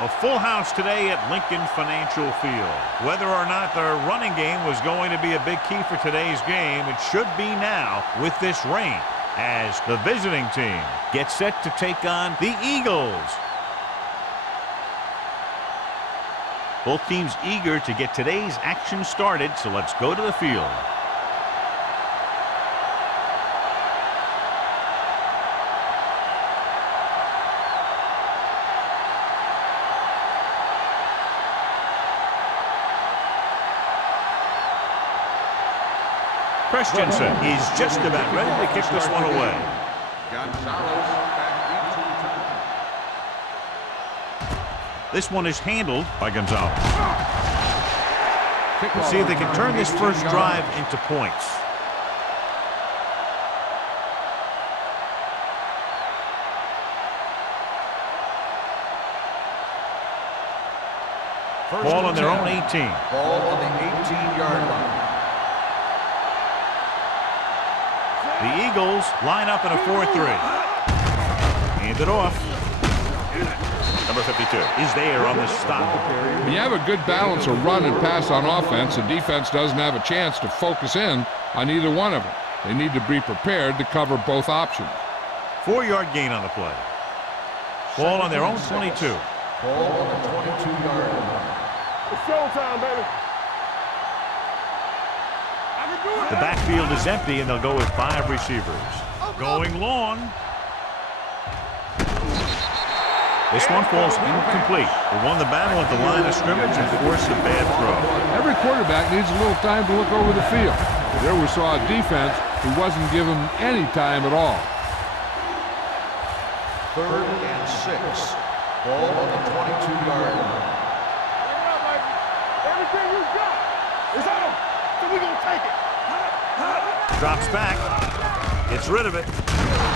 A full house today at Lincoln Financial Field. Whether or not the running game was going to be a big key for today's game, it should be now with this rain, as the visiting team gets set to take on the Eagles. Both teams eager to get today's action started, so let's go to the field. Christensen is just about ready to kick this one away. This one is handled by Gonzalez. Let's see if they can turn this first drive into points. Ball on their own 18. Ball on the 18-yard line. The Eagles line up in a 4-3. Hand it off. Number 52 is there on the stop. When you have a good balance of run and pass on offense, the defense doesn't have a chance to focus in on either one of them. They need to be prepared to cover both options. 4-yard gain on the play. Ball on their own 22. Ball on the 22-yard line. It's showtime, baby. The backfield is empty, and they'll go with 5 receivers. Going long. This one falls incomplete. They won the battle at the line of scrimmage and forced a bad throw. Every quarterback needs a little time to look over the field. There we saw a defense who wasn't given any time at all. 3rd and 6. Ball on the 22-yard line. Everything you got is on, so we're going to take it. Drops back. Gets rid of it.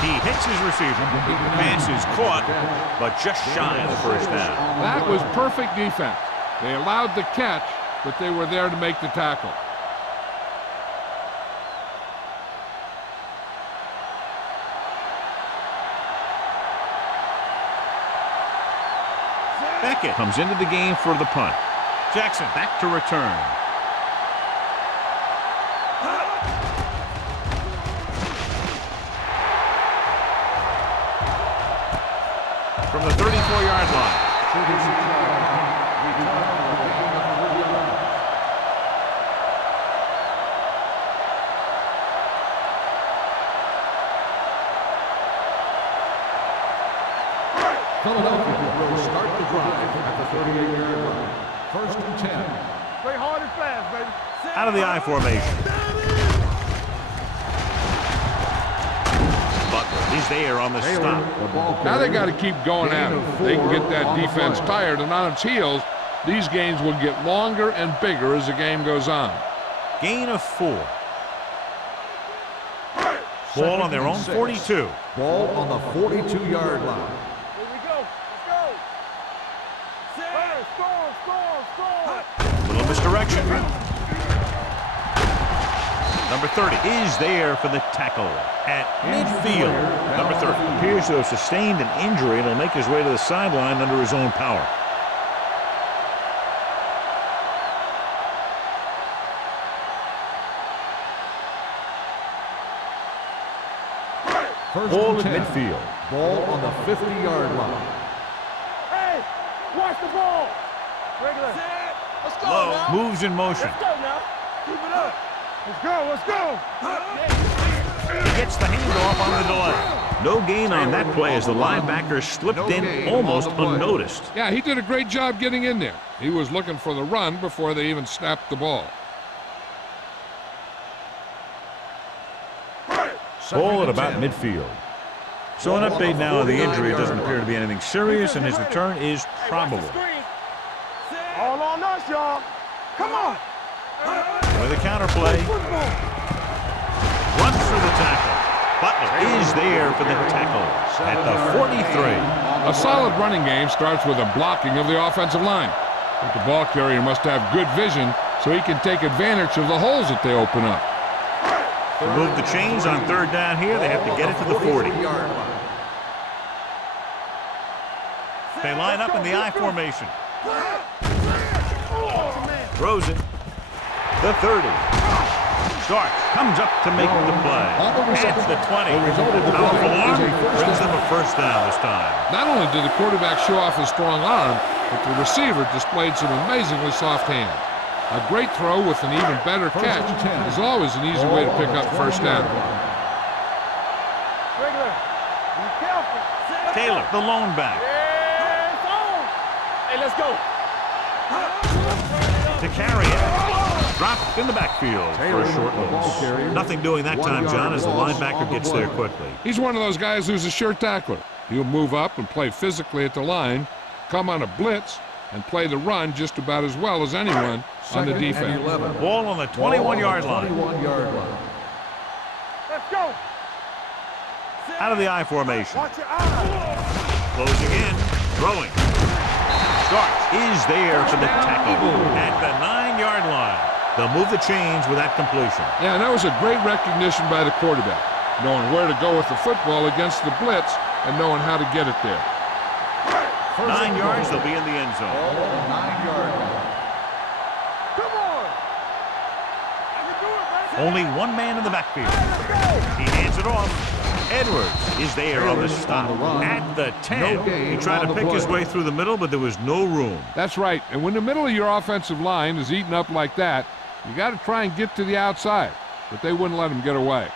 He hits his receiver. The pass is caught, but just shy of the first down. That was perfect defense. They allowed the catch, but they were there to make the tackle. Beckett comes into the game for the punt. Jackson back to return. From the 34-yard line. Philadelphia will start the drive at the 38-yard line. 1st and 10. Play hard and fast, baby. Out of the I formation. Butler is there on the stop. Now they got to keep going at it. They can get that defense tired, and on its heels, these games will get longer and bigger as the game goes on. Gain of 4. Ball on their own 42. Ball on the 42-yard line. Here we go. Let's go. Score. Little misdirection. Number 30 is there for the tackle at midfield. Number 30 appears to have sustained an injury and will make his way to the sideline under his own power. Ball at midfield. Ball on the 50-yard line. Hey, watch the ball. Regular. Let's go Low now. moves in motion. Let's go now. Keep it up. Let's go. He gets the handoff on the delay. No gain on that play as the linebacker slipped in almost unnoticed. Yeah, he did a great job getting in there. He was looking for the run before they even snapped the ball. Ball at about midfield. So an update now on the injury. It doesn't appear to be anything serious, and his return is probable. All on us, y'all. Come on. With a counterplay. Runs for the tackle. Butler is there for the tackle at the 43. A solid running game starts with a blocking of the offensive line. But the ball carrier must have good vision so he can take advantage of the holes that they open up. To move the chains on 3rd down here, they have to get it to the 40. They line up in the I formation. Throws it. The 30. Starts. Comes up to make the play. At the 20. Powerful arm. Brings them a first down this time. Not only did the quarterback show off his strong arm, but the receiver displayed some amazingly soft hands. A great throw with an even better catch is always an easy way to pick up first down. Taylor, the lone back. Hey, let's go. To carry it. Dropped in the backfield for a short loss. Nothing doing that time, John, as the linebacker gets there quickly. He's one of those guys who's a sure tackler. He'll move up and play physically at the line, come on a blitz, and play the run just about as well as anyone on the defense. Ball on the 21-yard line. Let's go. Out of the I formation. Watch your eyes. Closing in. Throwing. Starts. Is there for the tackle at the 9-yard line. They'll move the chains with that completion. Yeah, and that was a great recognition by the quarterback, knowing where to go with the football against the blitz and knowing how to get it there. 9 yards, they'll be in the end zone. 9-yard line. Come on. I can do it, man. Only one man in the backfield. He hands it off. Edwards is there on the stop at the 10. He tried to pick his way through the middle, but there was no room. That's right, and when the middle of your offensive line is eaten up like that, you got to try and get to the outside, but they wouldn't let him get away.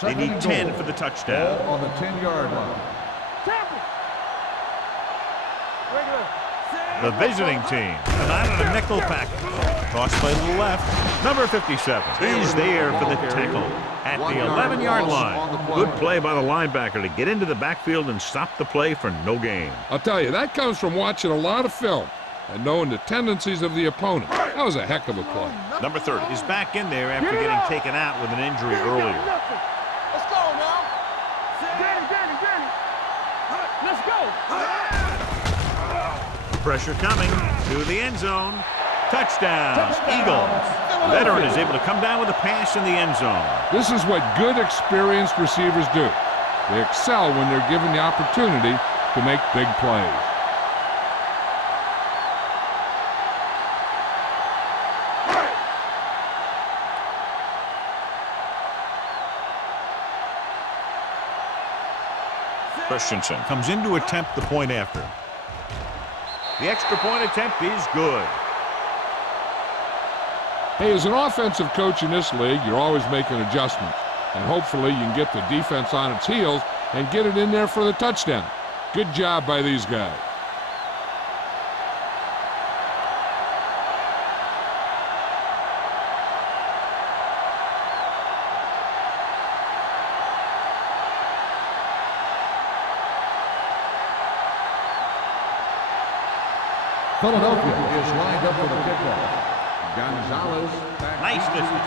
They need 10 for the touchdown. On the 10-yard line. The visiting team come out in a nickel package. Cross play to the left. Number 57 is there for the tackle at the 11-yard line. Good play by the linebacker to get into the backfield and stop the play for no gain. I'll tell you, that comes from watching a lot of film and knowing the tendencies of the opponent. That was a heck of a play. Number 30 is back in there after getting taken out with an injury earlier. Let's go now. Danny. Let's go. Pressure coming to the end zone. Touchdown, Eagles. The veteran is able to come down with a pass in the end zone. This is what good, experienced receivers do. They excel when they're given the opportunity to make big plays. Christensen comes in to attempt the point after. The extra point attempt is good. Hey, as an offensive coach in this league, you're always making adjustments. And hopefully you can get the defense on its heels and get it in there for the touchdown. Good job by these guys. Philadelphia is lined up for the kickoff. Gonzalez. Nice distance.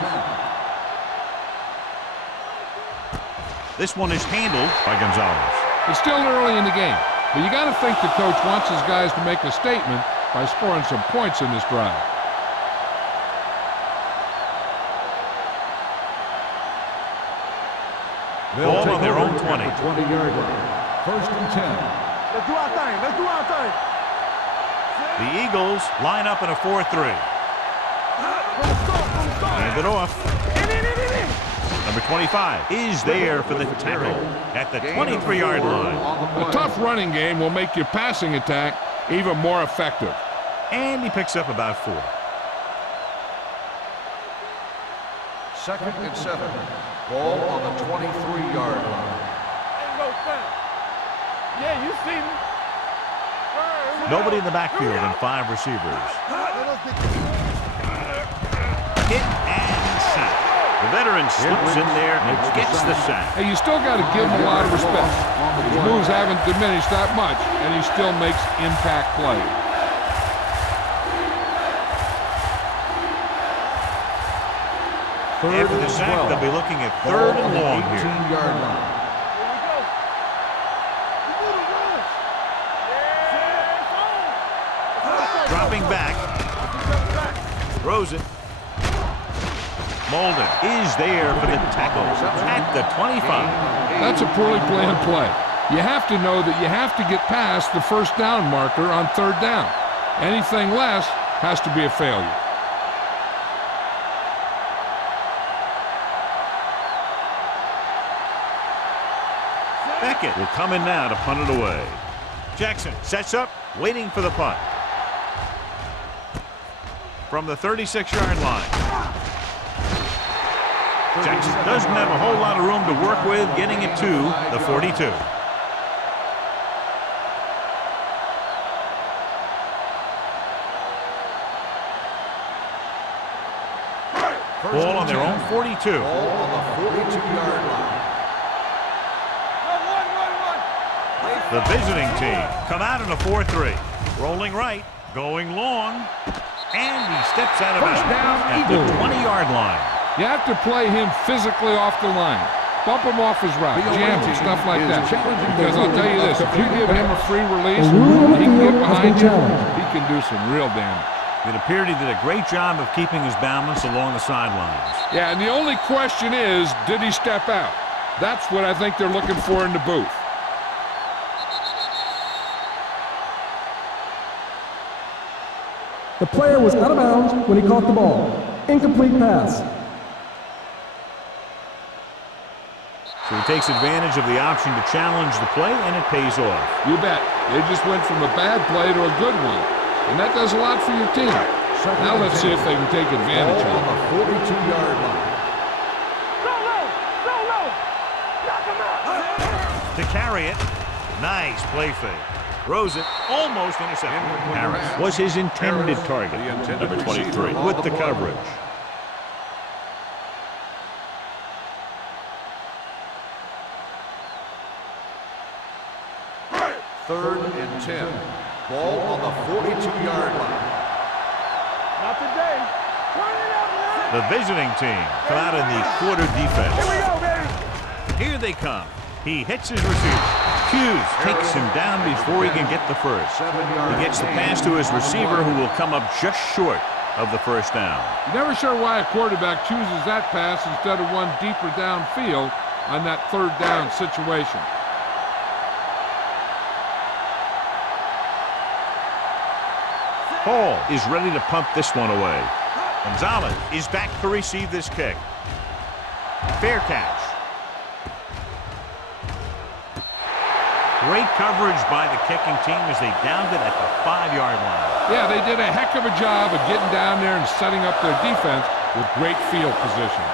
This one is handled by Gonzalez. It's still early in the game, but you got to think the coach wants his guys to make a statement by scoring some points in this drive. Ball on their own 20. 20-yard line. First and 10. Let's do our thing. The Eagles line up in a 4-3. Hand it off. Number 25 is there for the tackle at the 23-yard line. A tough running game will make your passing attack even more effective. And he picks up about 4. Second and 7. Ball on the 23-yard line. Yeah, you see me. Nobody in the backfield and 5 receivers. Hit and sack. The veteran slips in there and gets the sack. Hey, you still got to give him a lot of respect. His moves haven't diminished that much, and he still makes impact plays. After the sack, they'll be looking at 3rd and long here. 18-yard line. Dropping back. Throws it. Molden is there for the tackle at the 25. That's a poorly planned play. You have to know that you have to get past the first down marker on third down. Anything less has to be a failure. Beckett will come in now to punt it away. Jackson sets up, waiting for the punt. From the 36-yard line. Jackson doesn't have a whole lot of room to work with, getting it to the 42. Ball on their own 42. Ball on the 42-yard line. The visiting team come out in a 4-3. Rolling right, going long, and he steps out of bounds at the 20-yard line. You have to play him physically off the line. Bump him off his route, jam him, stuff like that. Because I'll tell you this, if you give him a free release, he can get behind you, he can do some real damage. It appeared he did a great job of keeping his balance along the sidelines. Yeah, and the only question is, did he step out? That's what I think they're looking for in the booth. The player was out of bounds when he caught the ball. Incomplete pass. So he takes advantage of the option to challenge the play, and it pays off. You bet. They just went from a bad play to a good one. And that does a lot for your team. Now let's see if they can take advantage of it. On the 42-yard line. To carry it, nice play fake. Throws it, almost intercepted. Harris was his intended target, number 23, with the coverage. Third and 10. Ball on the 42-yard line. Not today. Turn it up, man. The visiting team come out in the quarter defense. Here we go, baby. Here they come. He hits his receiver. Hughes takes him down before he can get the first. He gets the pass to his receiver, who will come up just short of the first down. Never sure why a quarterback chooses that pass instead of one deeper downfield on that third down situation. Hall is ready to punt this one away. Gonzalez is back to receive this kick. Fair catch. Great coverage by the kicking team as they downed it at the 5-yard line. Yeah, they did a heck of a job of getting down there and setting up their defense with great field position.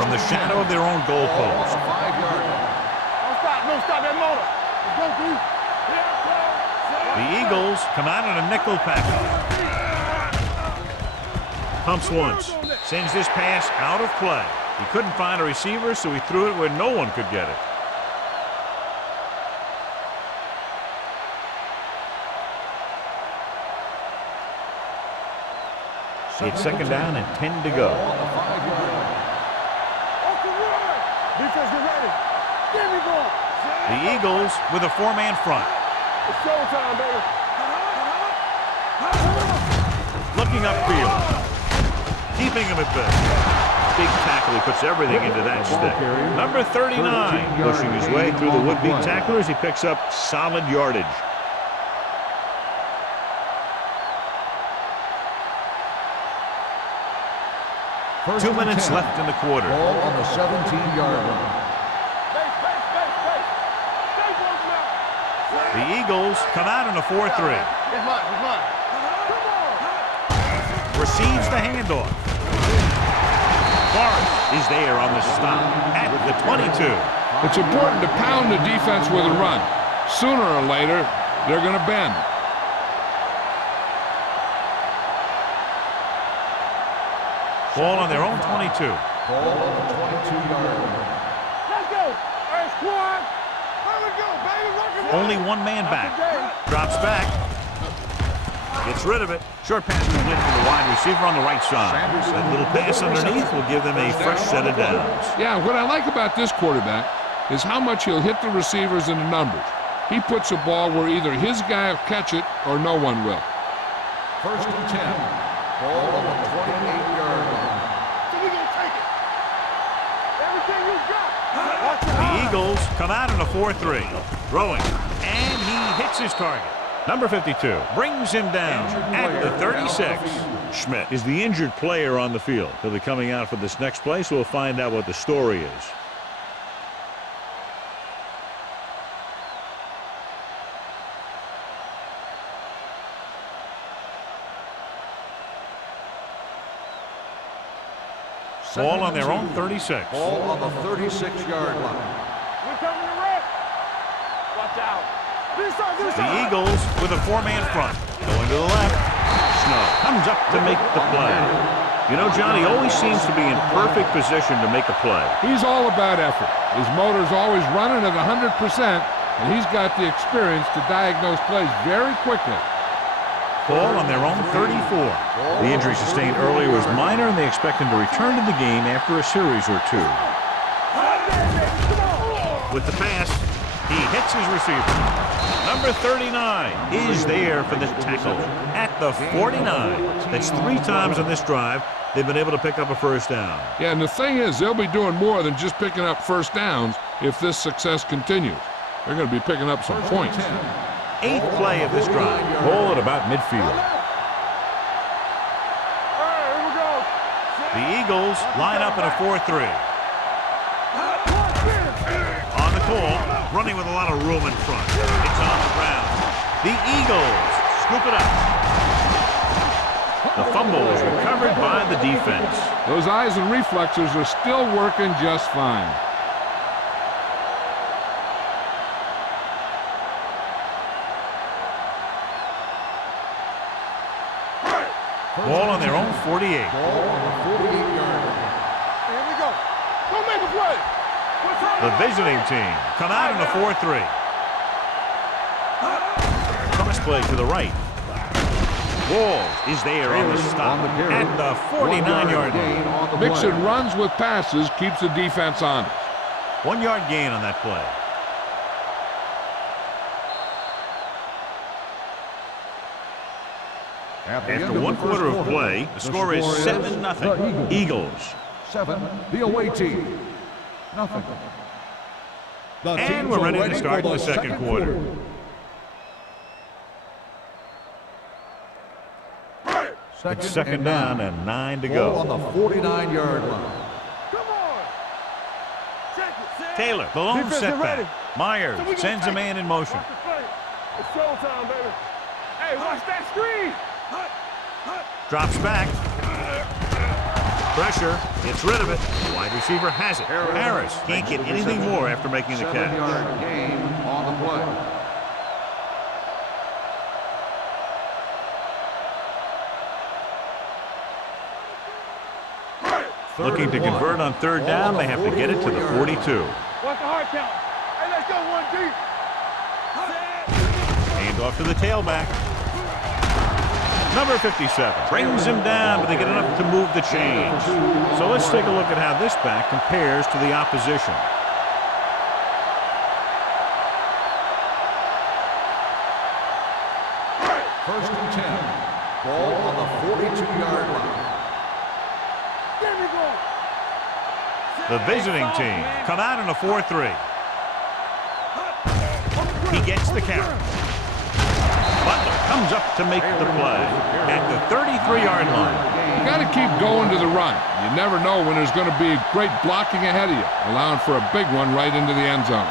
From the shadow of their own goal post. 5-yard line. Don't stop that motor. Go, dude. The Eagles come out in a nickel package. Pumps once. Sends this pass out of play. He couldn't find a receiver, so he threw it where no one could get it. It's second down and 10 to go. On the 5-yard line. Off the run. Defense, get ready. Give me ball. The Eagles with a 4-man front. It's showtime, baby. Looking upfield. Keeping him at bay. Big tackle. He puts everything into that stick. Number 39 pushing his way through the would-be tacklers. He picks up solid yardage. First 2 and minutes 10. left in the quarter. Ball on the 17-yard line. The Eagles come out in a 4-3. It's mine. It's mine. Receives the handoff. Forrest is there on the stop at the 22. It's important to pound the defense with a run. Sooner or later, they're going to bend. Ball on their own 22. Ball on the 22-yard line. Let's go. Hey, squad. Here we go, baby. Working it. Only one man back. Drops back. Gets rid of it. Short pass complete to the wide receiver on the right side. That little pass underneath will give them a fresh set of downs. Yeah, what I like about this quarterback is how much he'll hit the receivers in the numbers. He puts a ball where either his guy will catch it or no one will. First and 10. Ball on the 28-yard line. So we gonna take it. Everything you got. Watch your The eyes. Eagles come out in a 4-3. Throwing, and he hits his target. Number 52 brings him down at the 36. Schmidt is the injured player on the field. He'll be coming out for this next play, so we'll find out what the story is. Ball on their own 36. Ball on the 36-yard line. We're coming to red. Watch out. This side, this The side. Eagles with a four-man front. Going to the left. Snow comes up to make the play. You know, John, he always seems to be in perfect position to make a play. He's all about effort. His motor's always running at 100%, and he's got the experience to diagnose plays very quickly. Ball on their own 34. The injury sustained earlier was minor, and they expect him to return to the game after a series or two. With the pass, he hits his receiver. Number 39 is there for the tackle at the 49. That's 3 times on this drive they've been able to pick up a first down. Yeah, and the thing is, they'll be doing more than just picking up first downs if this success continues. They're going to be picking up some points. 8th play of this drive. Ball at about midfield. All right, here we go. The Eagles line up in a 4-3. On the call, running with a lot of room in front. It's on the ground. The Eagles scoop it up. The fumble is recovered by the defense. Those eyes and reflexes are still working just fine. Ball on their own 48. Ball on the 48-yard line. Here we go. Don't make a play. What's wrong? The visiting team come out in a 4-3. Cross play to the right. Walls is there on the stop at the 49-yard line. Mixing runs with passes keeps the defense honest. 1-yard gain on that play. After 1 quarter of play, the score is 7-0. Eagles. 7, the away team. Nothing. And we're ready to start the second quarter. It's second down and 9 to Ball on go. the 49-yard line. Come on. Check it. Taylor, the lone Defense, get ready. setback. Myers sends a man in motion. Watch the play. It's showtime, baby. Hey, watch that screen. Drops back. Pressure. Gets rid of it. The wide receiver has it. Harris can't get anything more after making the catch. 7-yard gain on the play. Looking to convert on third down, they have to get it to the 42. Watch the hard count. Hey, let's go 1 deep. Hand off to the tailback. Number 57 brings him down, but they get enough to move the chains. So let's take a look at how this back compares to the opposition. First and 10. Ball on the 42-yard line. There we go. The visiting team come out in a 4-3. He gets the count. Butler comes up to make the play at the 33-yard line. You got to keep going to the run. You never know when there's going to be great blocking ahead of you, allowing for a big one right into the end zone.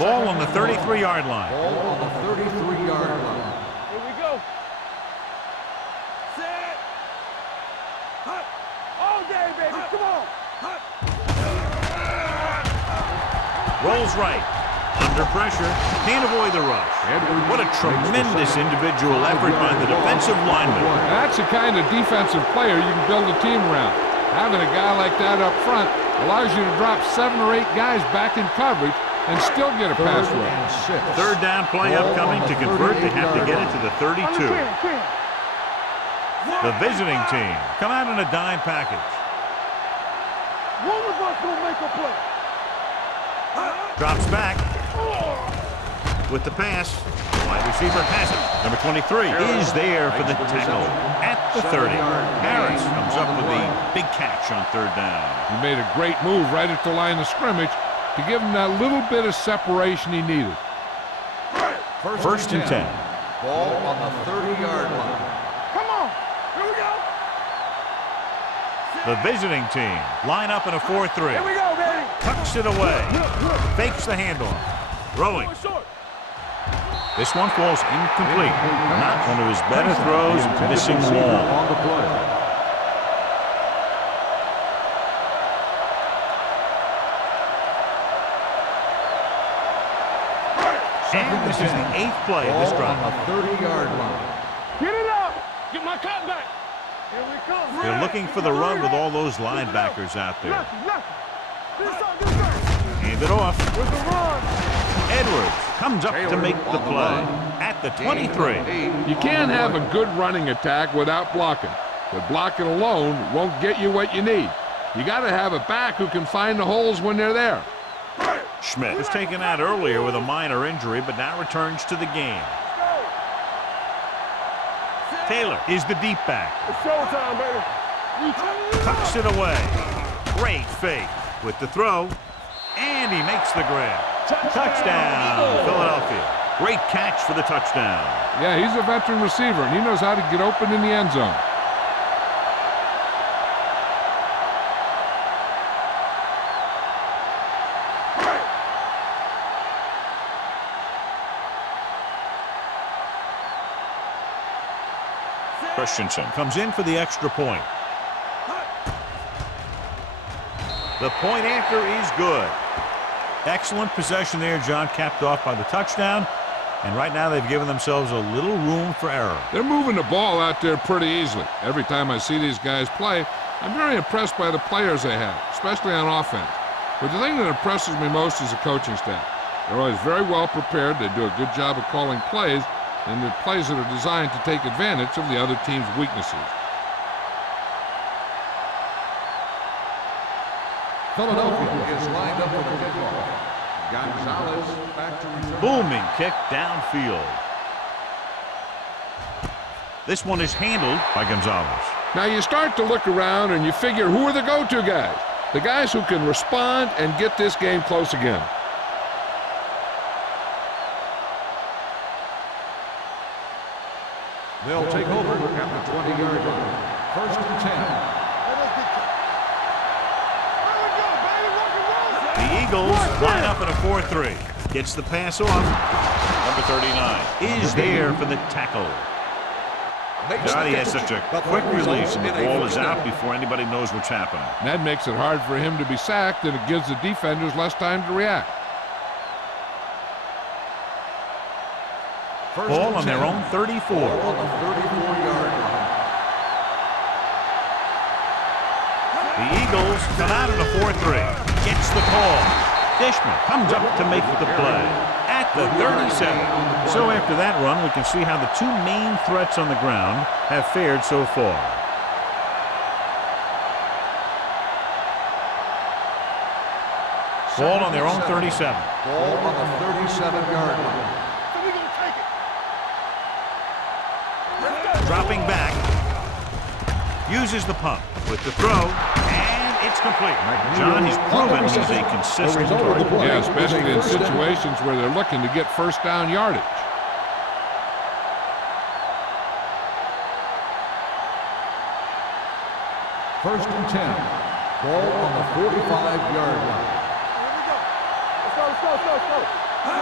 Ball on the 33-yard line. Ball on the 33-yard line. Here we go. Set. All day, baby. Come on. Rolls right. Under pressure. Can't avoid the rush. What a tremendous individual effort by the defensive lineman. That's the kind of defensive player you can build a team around. Having a guy like that up front allows you to drop 7 or 8 guys back in coverage and still get a pass rush. Third down play upcoming. To convert, they have to get it to the 32. The visiting team come out in a dime package. One of us will make a play. Drops back. with the pass. Wide receiver has it. Number 23 is there for the tackle at the 30. Harris comes up with the big catch on third down. He made a great move right at the line of scrimmage to give him that little bit of separation he needed. First and 10. Ball on the 30-yard line. Come on. Here we go. The visiting team line up in a 4-3. Here we go, baby. Tucks it away. Fakes the handoff. Throwing. Short. This one falls incomplete. Not one of his better throws, missing long. On the play. And this is the 8th play of this drive. On the 30-yard line. Get it up. Get my cut back. Here we come. They're looking for the run with all those linebackers out there. Nothing. This side. Hand it off. With the run. Edwards comes up to make the play at the 23. You can't have a good running attack without blocking, but blocking alone won't get you what you need. You got to have a back who can find the holes when they're there. Schmidt was taken out earlier with a minor injury, but now returns to the game. Taylor is the deep back. It's showtime, baby. Tucks it away. Great fake with the throw, and he makes the grab. Touchdown, Philadelphia. Great catch for the touchdown. Yeah, he's a veteran receiver, and he knows how to get open in the end zone. Christensen comes in for the extra point. The point after is good. Excellent possession there, John, capped off by the touchdown. And right now they've given themselves a little room for error. They're moving the ball out there pretty easily. Every time I see these guys play, I'm very impressed by the players they have, especially on offense. But the thing that impresses me most is the coaching staff. They're always very well prepared. They do a good job of calling plays, and the plays that are designed to take advantage of the other team's weaknesses. Philadelphia is lined up for the kickoff. Gonzalez back to return. Booming kick downfield. This one is handled by Gonzalez. Now you start to look around and you figure, who are the go-to guys? The guys who can respond and get this game close again. They'll take over at the 20-yard line. First and 10. The Eagles line up in a 4-3. Gets the pass off. Number 39 is there for the tackle. God, he has such a quick release, and the ball is out before anybody knows what's happening. And that makes it hard for him to be sacked, and it gives the defenders less time to react. Ball on their own 34. On the 34-yard line. The Eagles come out in a 4-3. Gets the call. Dishman comes up to make the play at the 37. So after that run, we can see how the two main threats on the ground have fared so far. Ball on their own 37. Ball on the 37-yard line. Dropping back. Uses the pump with the throw, and it's complete. John, he's proven he's a consistent target. Yeah, especially in situations where they're looking to get first down yardage. First and 10. Ball on the 45-yard line. Let's go.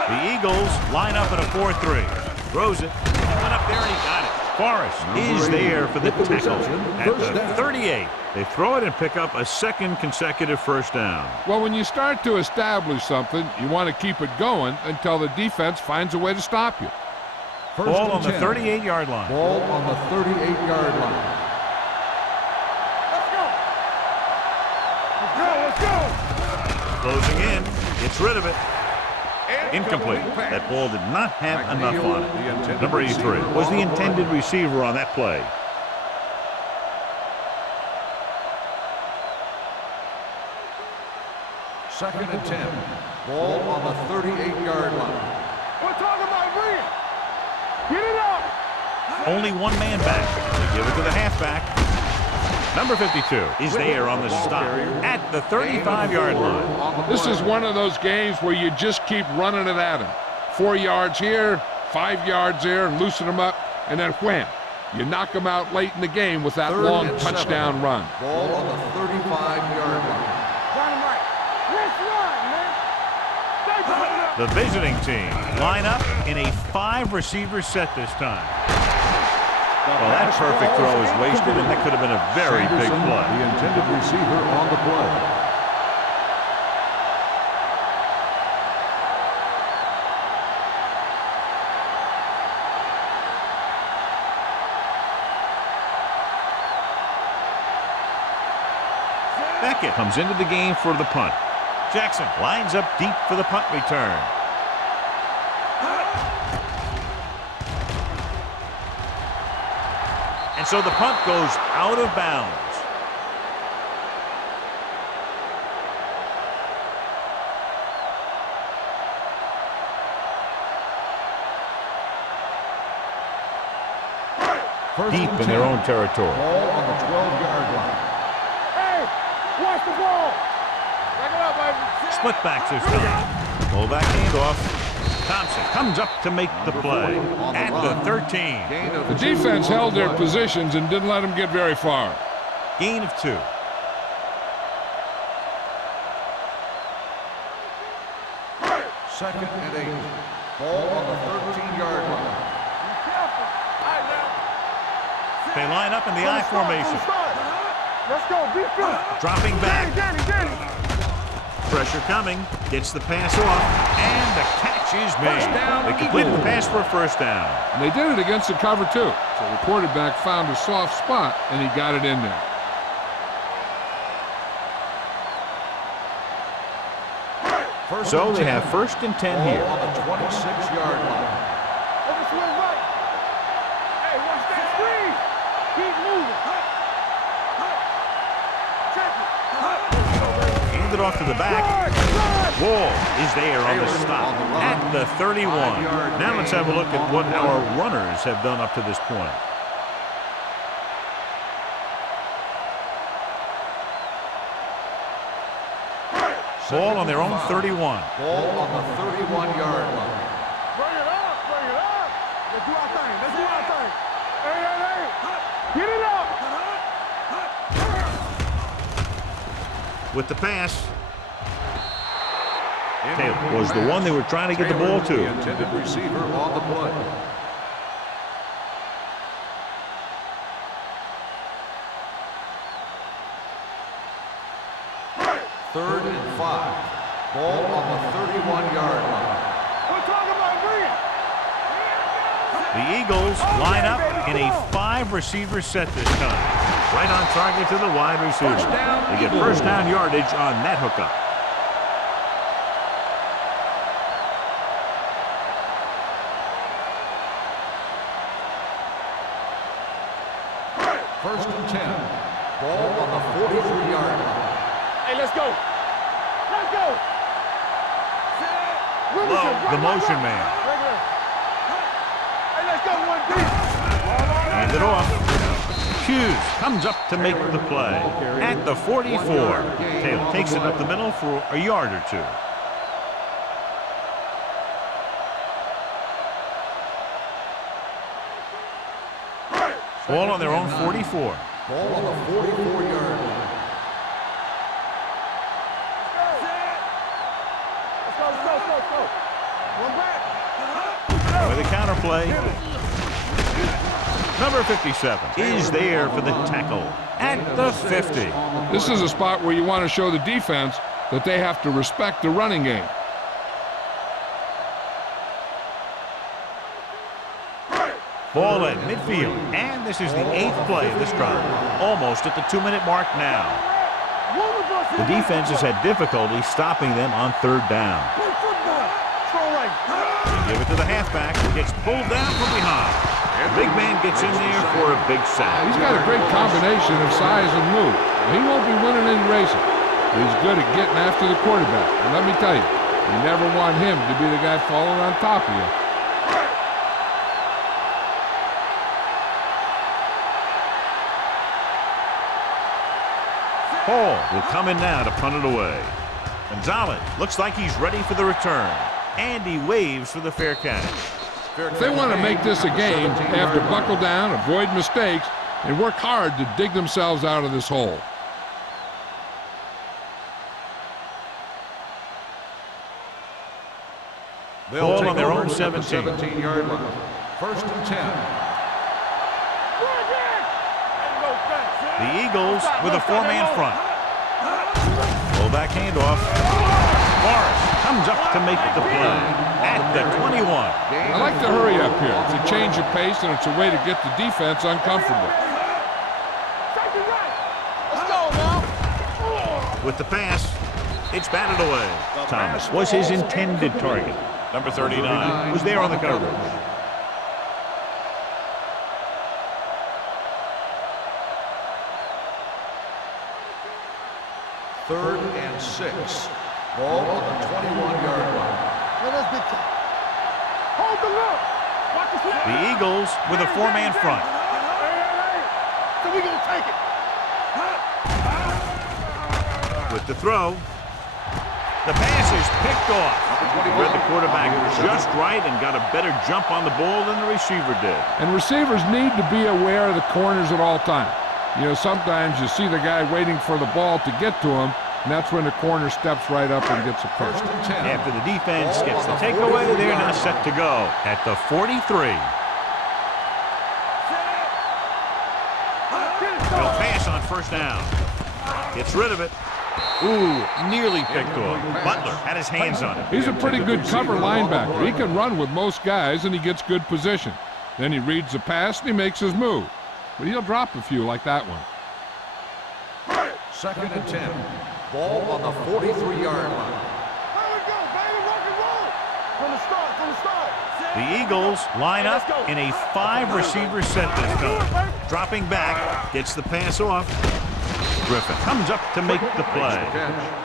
The Eagles line up in a 4-3. Throws it. Went up there and he got it. Forrest is there for the tackle at the 38. They throw it and pick up a second consecutive first down. Well, when you start to establish something, you want to keep it going until the defense finds a way to stop you. Ball on the 38-yard line. Ball on the 38-yard line. Let's go. Closing in. Gets rid of it. Incomplete. That ball did not have enough on it. Number 83 was the intended receiver on that play. Second and 10. Ball on the 38-yard line. We're talking Only one man back. They give it to the halfback. Number 52 is there on the stop at the 35-yard line. This is one of those games where you just keep running it at him. 4 yards here, 5 yards there, and loosen them up, and then wham. You knock them out late in the game with that long touchdown run. Ball on the 35-yard line. Dynamite. Let's run, man. The visiting team line up in a 5-receiver set this time. Well, that perfect throw is wasted, and that could have been a very big play. The intended receiver on the play. Beckett comes into the game for the punt. Jackson lines up deep for the punt return. And so the punt goes out of bounds. Deep in their own territory. Ball on the 12-yard line. Hey, watch the ball. Back it up, baby. Split backs this time. Pull back handoff. Thompson comes up to make the play at the 13. The defense held their positions and didn't let them get very far. Gain of 2. Second and 8. Ball on the 13-yard line. Be careful. All right, now. They line up in the I formation. Let's go. Be good. Dropping back. Danny. Pressure coming. Gets the pass off. And the catch is made. They completed the pass for a first down. And they did it against the cover, too. So the quarterback found a soft spot, and he got it in there. So they have first and 10 here. Ball on the 26-yard line. Over to his right. Hey, watch that screen. Keep moving. Check it. Hand it off to the back. Wall is there on the stop at the 31. Now let's have a look at what our runners have done up to this point. Ball on their own 31. Ball on the 31-yard line. Bring it up. Let's do our thing. Hey. Get it up. With the pass. Taylor was the one they were trying to get the ball to. The intended receiver on the play. Third and 5. Ball on the 31-yard line. We're talking about bringing. The Eagles line up in a 5-receiver set this time. Right on target to the wide receiver. They get first down yardage on that hookup. First and 10. Ball on the 43-yard line. Hey, let's go. Low, the motion man. Hey, let's go. One deep. Hand it off. Hughes comes up to make the play at the 44. Taylor takes it up the middle for a yard or 2. Ball on their own 44. Ball on the 44-yard line. Let's go. One back. With a counter play. Number 57 is there for the tackle at the 50. This is a spot where you want to show the defense that they have to respect the running game. Ball at midfield, and this is the 8th play of this drive. Almost at the 2-minute mark now. The defense has had difficulty stopping them on third down. They give it to the halfback, who gets pulled down from behind. The big man gets in there for a big sack. He's got a great combination of size and move. He won't be winning any races. He's good at getting after the quarterback. And let me tell you, you never want him to be the guy falling on top of you. Hall will come in now to punt it away. Gonzalez looks like he's ready for the return. And he waves for the fair catch. If they want to make this a game, they have to buckle down, avoid mistakes, and work hard to dig themselves out of this hole. Ball on their own 17. 17-yard line. First and 10. The Eagles with a four-man front. Full back handoff. Morris comes up to make the play at the 21. I like the hurry up here. It's a change of pace, and it's a way to get the defense uncomfortable. Let's go now. With the pass, it's batted away. Thomas was his intended target. Number 39 was there on the coverage. Third and 6. Ball on the 21-yard line. Hold the look. Watch the snap. The Eagles with a four-man front. So we gonna take it. With the throw. The pass is picked off. Read the quarterback just right and got a better jump on the ball than the receiver did. And receivers need to be aware of the corners at all times. You know, sometimes you see the guy waiting for the ball to get to him, and that's when the corner steps right up and gets a pick. After the defense gets the takeaway, they're now set to go at the 43. They'll pass on first down. Gets rid of it. Ooh, nearly picked off. Butler had his hands on it. He's a pretty good cover linebacker. He can run with most guys, and he gets good position. Then he reads the pass, and he makes his move. But he'll drop a few like that one. Second and 10. Ball on the 43-yard line. There we go, baby. Rock and roll. From the start. The Eagles line up in a 5-receiver set this time. Dropping back, gets the pass off. Griffin comes up to make the play.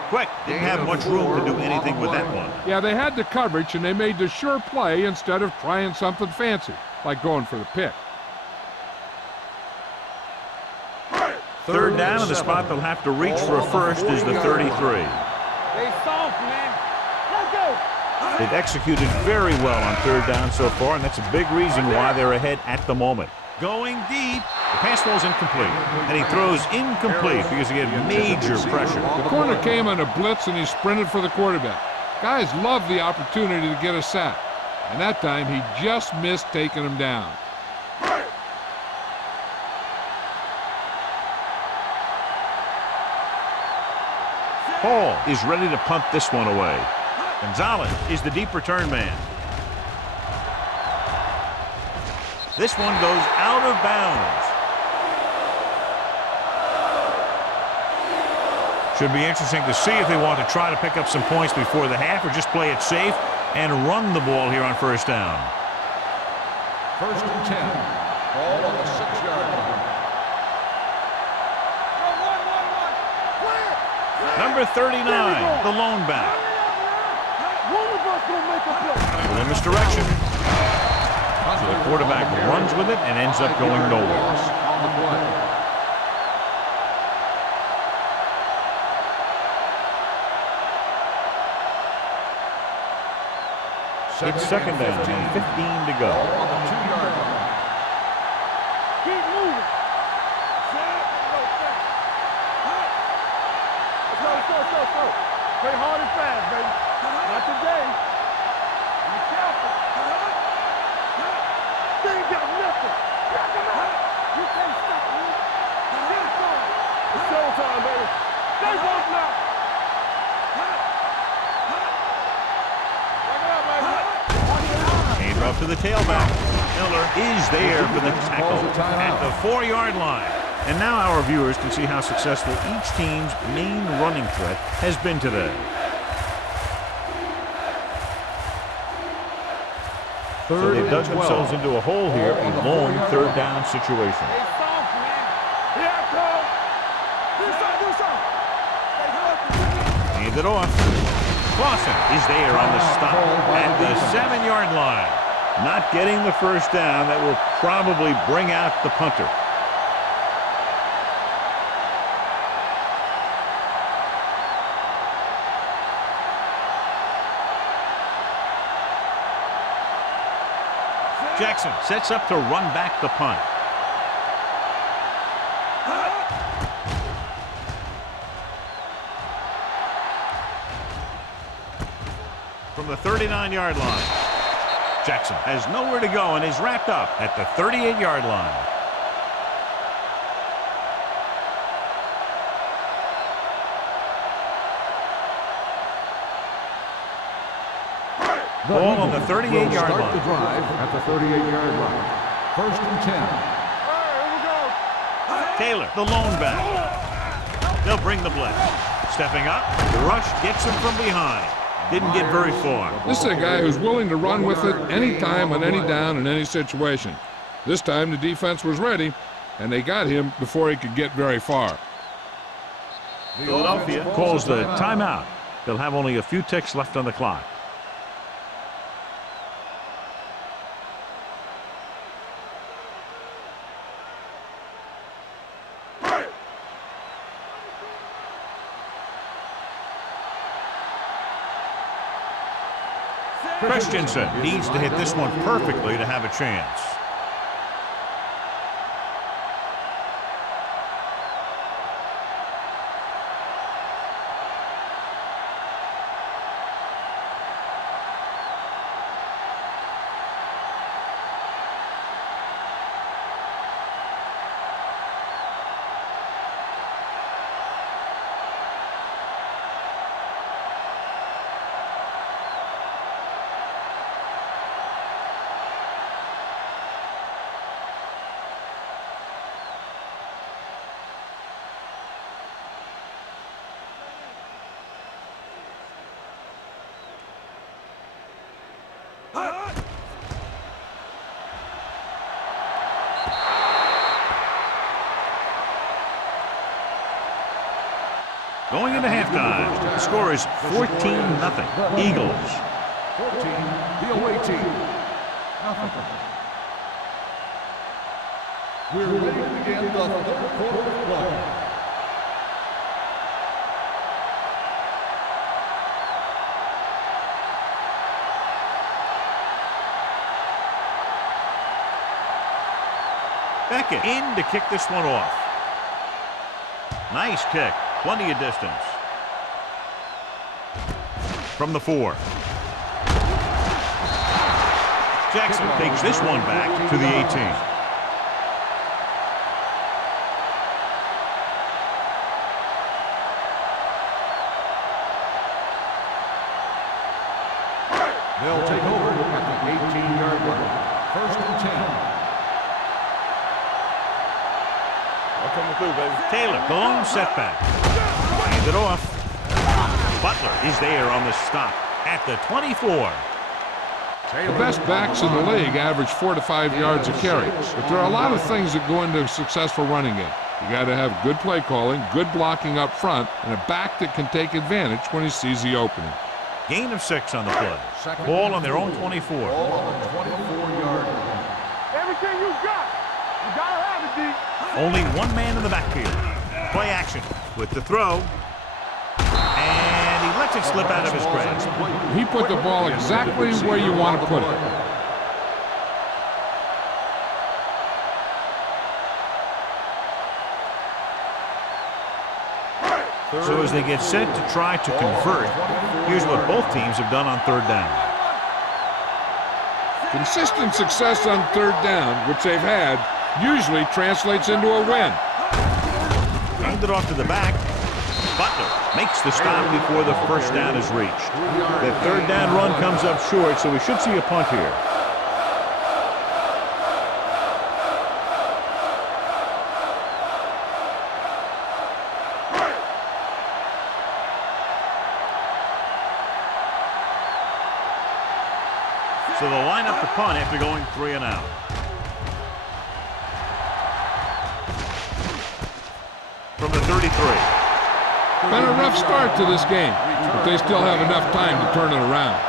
Quick, didn't have much room to do anything with that one. Yeah, they had the coverage, and they made the sure play instead of trying something fancy, like going for the pick. Third down, and the spot they'll have to reach for a first is the 33. They soft, man. Let's go. They've executed very well on third down so far, and that's a big reason why they're ahead at the moment. Going deep, the pass falls incomplete, and he throws incomplete because he had major pressure. The corner came on a blitz, and he sprinted for the quarterback. Guys love the opportunity to get a sack, and that time he just missed taking him down. Hall is ready to punt this one away. Gonzalez is the deep return man. This one goes out of bounds. Should be interesting to see if they want to try to pick up some points before the half or just play it safe and run the ball here on first down. First and 10. Ball on the 6-yard line. Number 39, the lone back. One of us gonna make a play. In misdirection. So the quarterback runs with it and ends up going nowhere. On the play. It's second down and 15 to go. Ball on the 2-yard line. Keep moving. Let's go. Play hard and fast, baby. Not today. Be careful. They ain't got nothing. Knock him out. You can't stop me. Get it going. It's showtime, baby. Stay close now. Check it out, baby. Hand off to the tailback. Miller is there for the tackle at the 4-yard line. And now our viewers can see how successful each team's main running threat has been today. So they've dug themselves into a hole here, a long third down situation. Stay soft, man. Here I come. Do something. Hand it off. Clausen is there on the stop at the 7-yard line. Not getting the first down. That will probably bring out the punter. Jackson sets up to run back the punt. From the 39-yard line. Jackson has nowhere to go and is wrapped up at the 38-yard line. Ball on the 38-yard line. The drive at the 38-yard line. 1st and 10. Taylor, the lone back. They'll bring the blitz. Stepping up, the rush gets him from behind. Didn't get very far. This is a guy who's willing to run with it anytime, on any down, in any situation. This time the defense was ready, and they got him before he could get very far. Philadelphia calls the timeout. They'll have only a few ticks left on the clock. Christensen needs to hit this one perfectly to have a chance. Going into halftime, the score is 14-0. Eagles. 14, the away team. Nothing. We're ready to begin the 3rd quarter of play. Beckett in to kick this one off. Nice kick. Plenty of distance. From the 4. Jackson takes this one back to the 18. They'll take over at the 18-yard line. 1st and 10. Coming through, baby. Taylor, the lone setback. Hand it off. Butler is there on the stop at the 24. The best backs in the league average 4 to 5 yards a carry. But there are a lot of things that go into a successful running game. You got to have good play calling, good blocking up front, and a back that can take advantage when he sees the opening. Gain of 6 on the play. Ball on their own 24. Ball on the 24-yard line. Everything you got. You gotta have it, D. Only one man in the backfield. Play action with the throw. And he lets it slip out of his grasp. He put the ball exactly where you want to put it. So as they get set to try to convert, here's what both teams have done on 3rd down. Consistent success on 3rd down, which they've had, usually translates into a win. Hand it off to the back. Butler makes the stop before the 1st down is reached. The 3rd down run comes up short, so we should see a punt here. So they'll line up the punt after going 3 and out. From the 33. Been a rough start to this game, but they still have enough time to turn it around.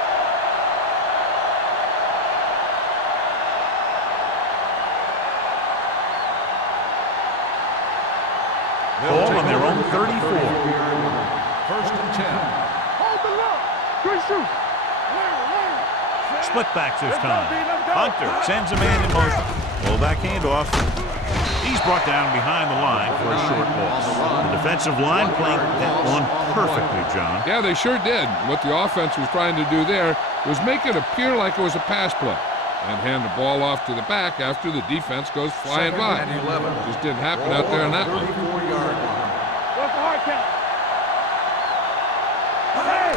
Ball on their own 34. 1st and 10. Hold the look. Good shoot. Split backs this time. Hunter sends a man in motion. Fullback handoff. He's brought down behind the line for a short loss. The defensive line playing that one perfectly, John. Yeah, they sure did. What the offense was trying to do there was make it appear like it was a pass play and hand the ball off to the back after the defense goes flying by. Just didn't happen out there on that one. What's the hard count?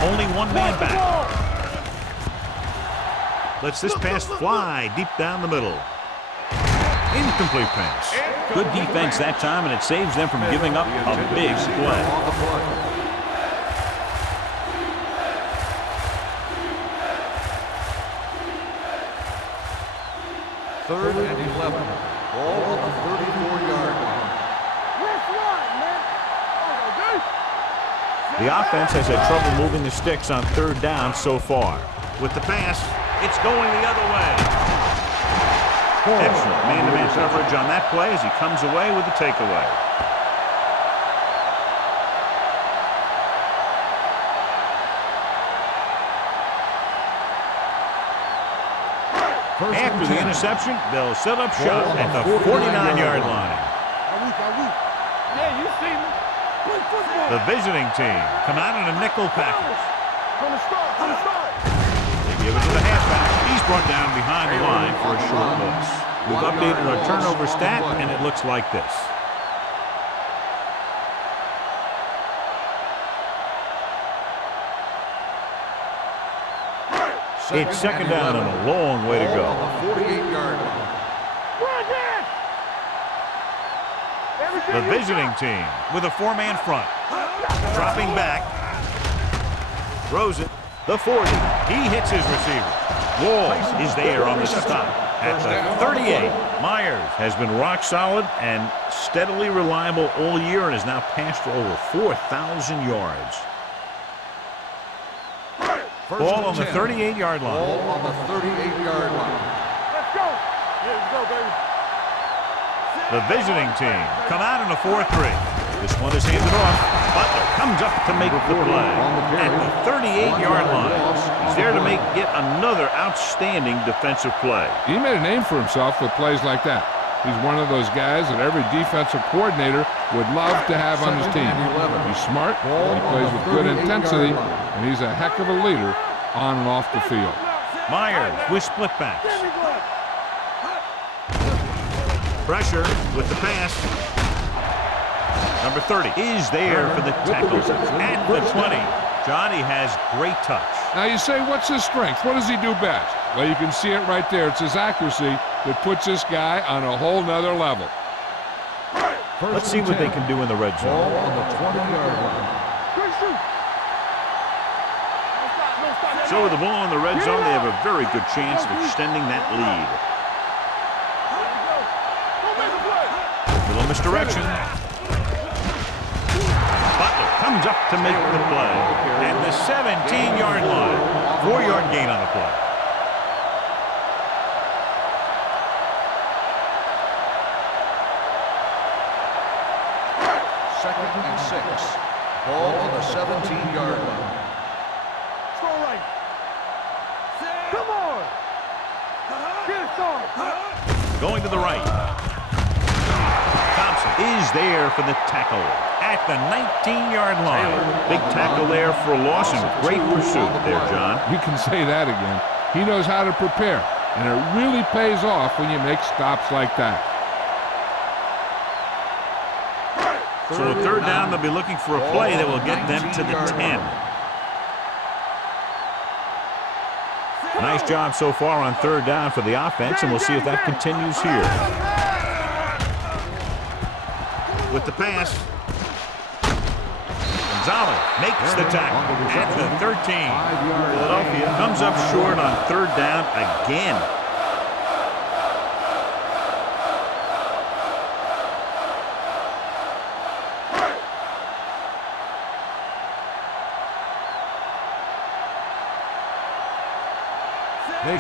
Only one man back. Lets this pass fly deep down the middle. Incomplete pass. Good defense that time, and it saves them from giving up a big play. Third and 11. Ball on the 34-yard line. The offense has had trouble moving the sticks on third down so far. With the pass, it's going the other way. Excellent man-to-man coverage on that play as he comes away with the takeaway. After the interception, they'll set up shop at the 49-yard line. Yeah, you see me. Play football. The visiting team come out in a nickel package. From the start. They give it to the halfback. He's brought down behind the line for a short loss. We've updated our turnover stat, and it looks like this. It's second down and a long way to go. On the 48-yard line. The visiting team with a four-man front. Dropping back. Throws it. The 40. He hits his receiver. Walls is there on the stop at the 38. Myers has been rock solid and steadily reliable all year and has now passed for over 4,000 yards. Ball on the 38-yard line. Ball on the 38-yard line. Let's go. Yeah, let's go, baby. The visiting team come out in a 4-3. This one is handed off. Butler comes up to make the play at the 38-yard line. He's there to make yet another outstanding defensive play. He made a name for himself with plays like that. He's one of those guys that every defensive coordinator would love to have on his team. He's smart, he plays with good intensity, and he's a heck of a leader on and off the field. Myers with split backs. Pressure with the pass. Number 30 is there for the tackle at the 20. Johnny has great touch. Now you say, what's his strength? What does he do best? Well, you can see it right there. It's his accuracy that puts this guy on a whole nother level. Let's see what they can do in the red zone. Ball on the 20-yard line. So with the ball in the red zone, they have a very good chance of extending that lead. Little misdirection. Butler comes up to make the play at the 17-yard line. 4-yard gain on the play. Second and 6. Ball on the 17-yard line. Throw right. Come on. Get it on. Going to the right. Thompson is there for the tackle at the 19-yard line. Big tackle there for a loss and great pursuit there, John. You can say that again. He knows how to prepare, and it really pays off when you make stops like that. So a third down, they'll be looking for a play that will get them to the 10. Nice job so far on third down for the offense, and we'll see if that continues here. With the pass, Gonzalez makes the tackle at the 13. Philadelphia comes up short on third down again.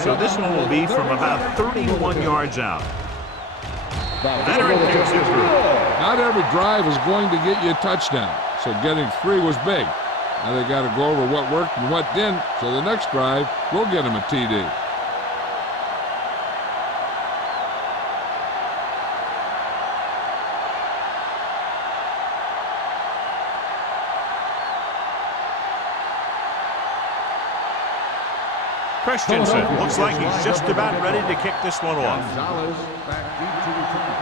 So this one will be from about 31 yards out. Veteran kicks it through. Not every drive is going to get you a touchdown, so getting 3 was big. Now they got to go over what worked and what didn't, so the next drive will get them a TD. Christensen looks like he's just about ready to kick this one off. Gonzalez back deep to return.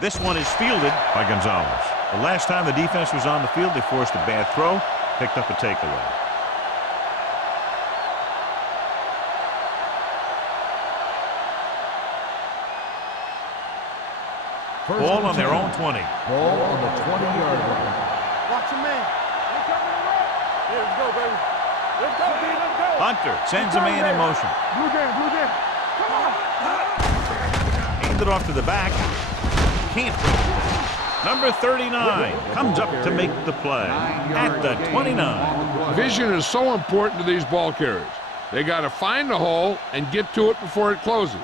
This one is fielded by Gonzalez. The last time the defense was on the field, they forced a bad throw, picked up a takeaway. Ball on their own 20. Ball on the 20-yard line. Watch your man. Here we go, baby. Let's go, B. Let's go. Hunter sends a man in motion. Blue game, blue game. Come on. Handed off to the back. Can't bring it down. Number 39 comes up to make the play at the 29. Vision is so important to these ball carriers. They got to find the hole and get to it before it closes.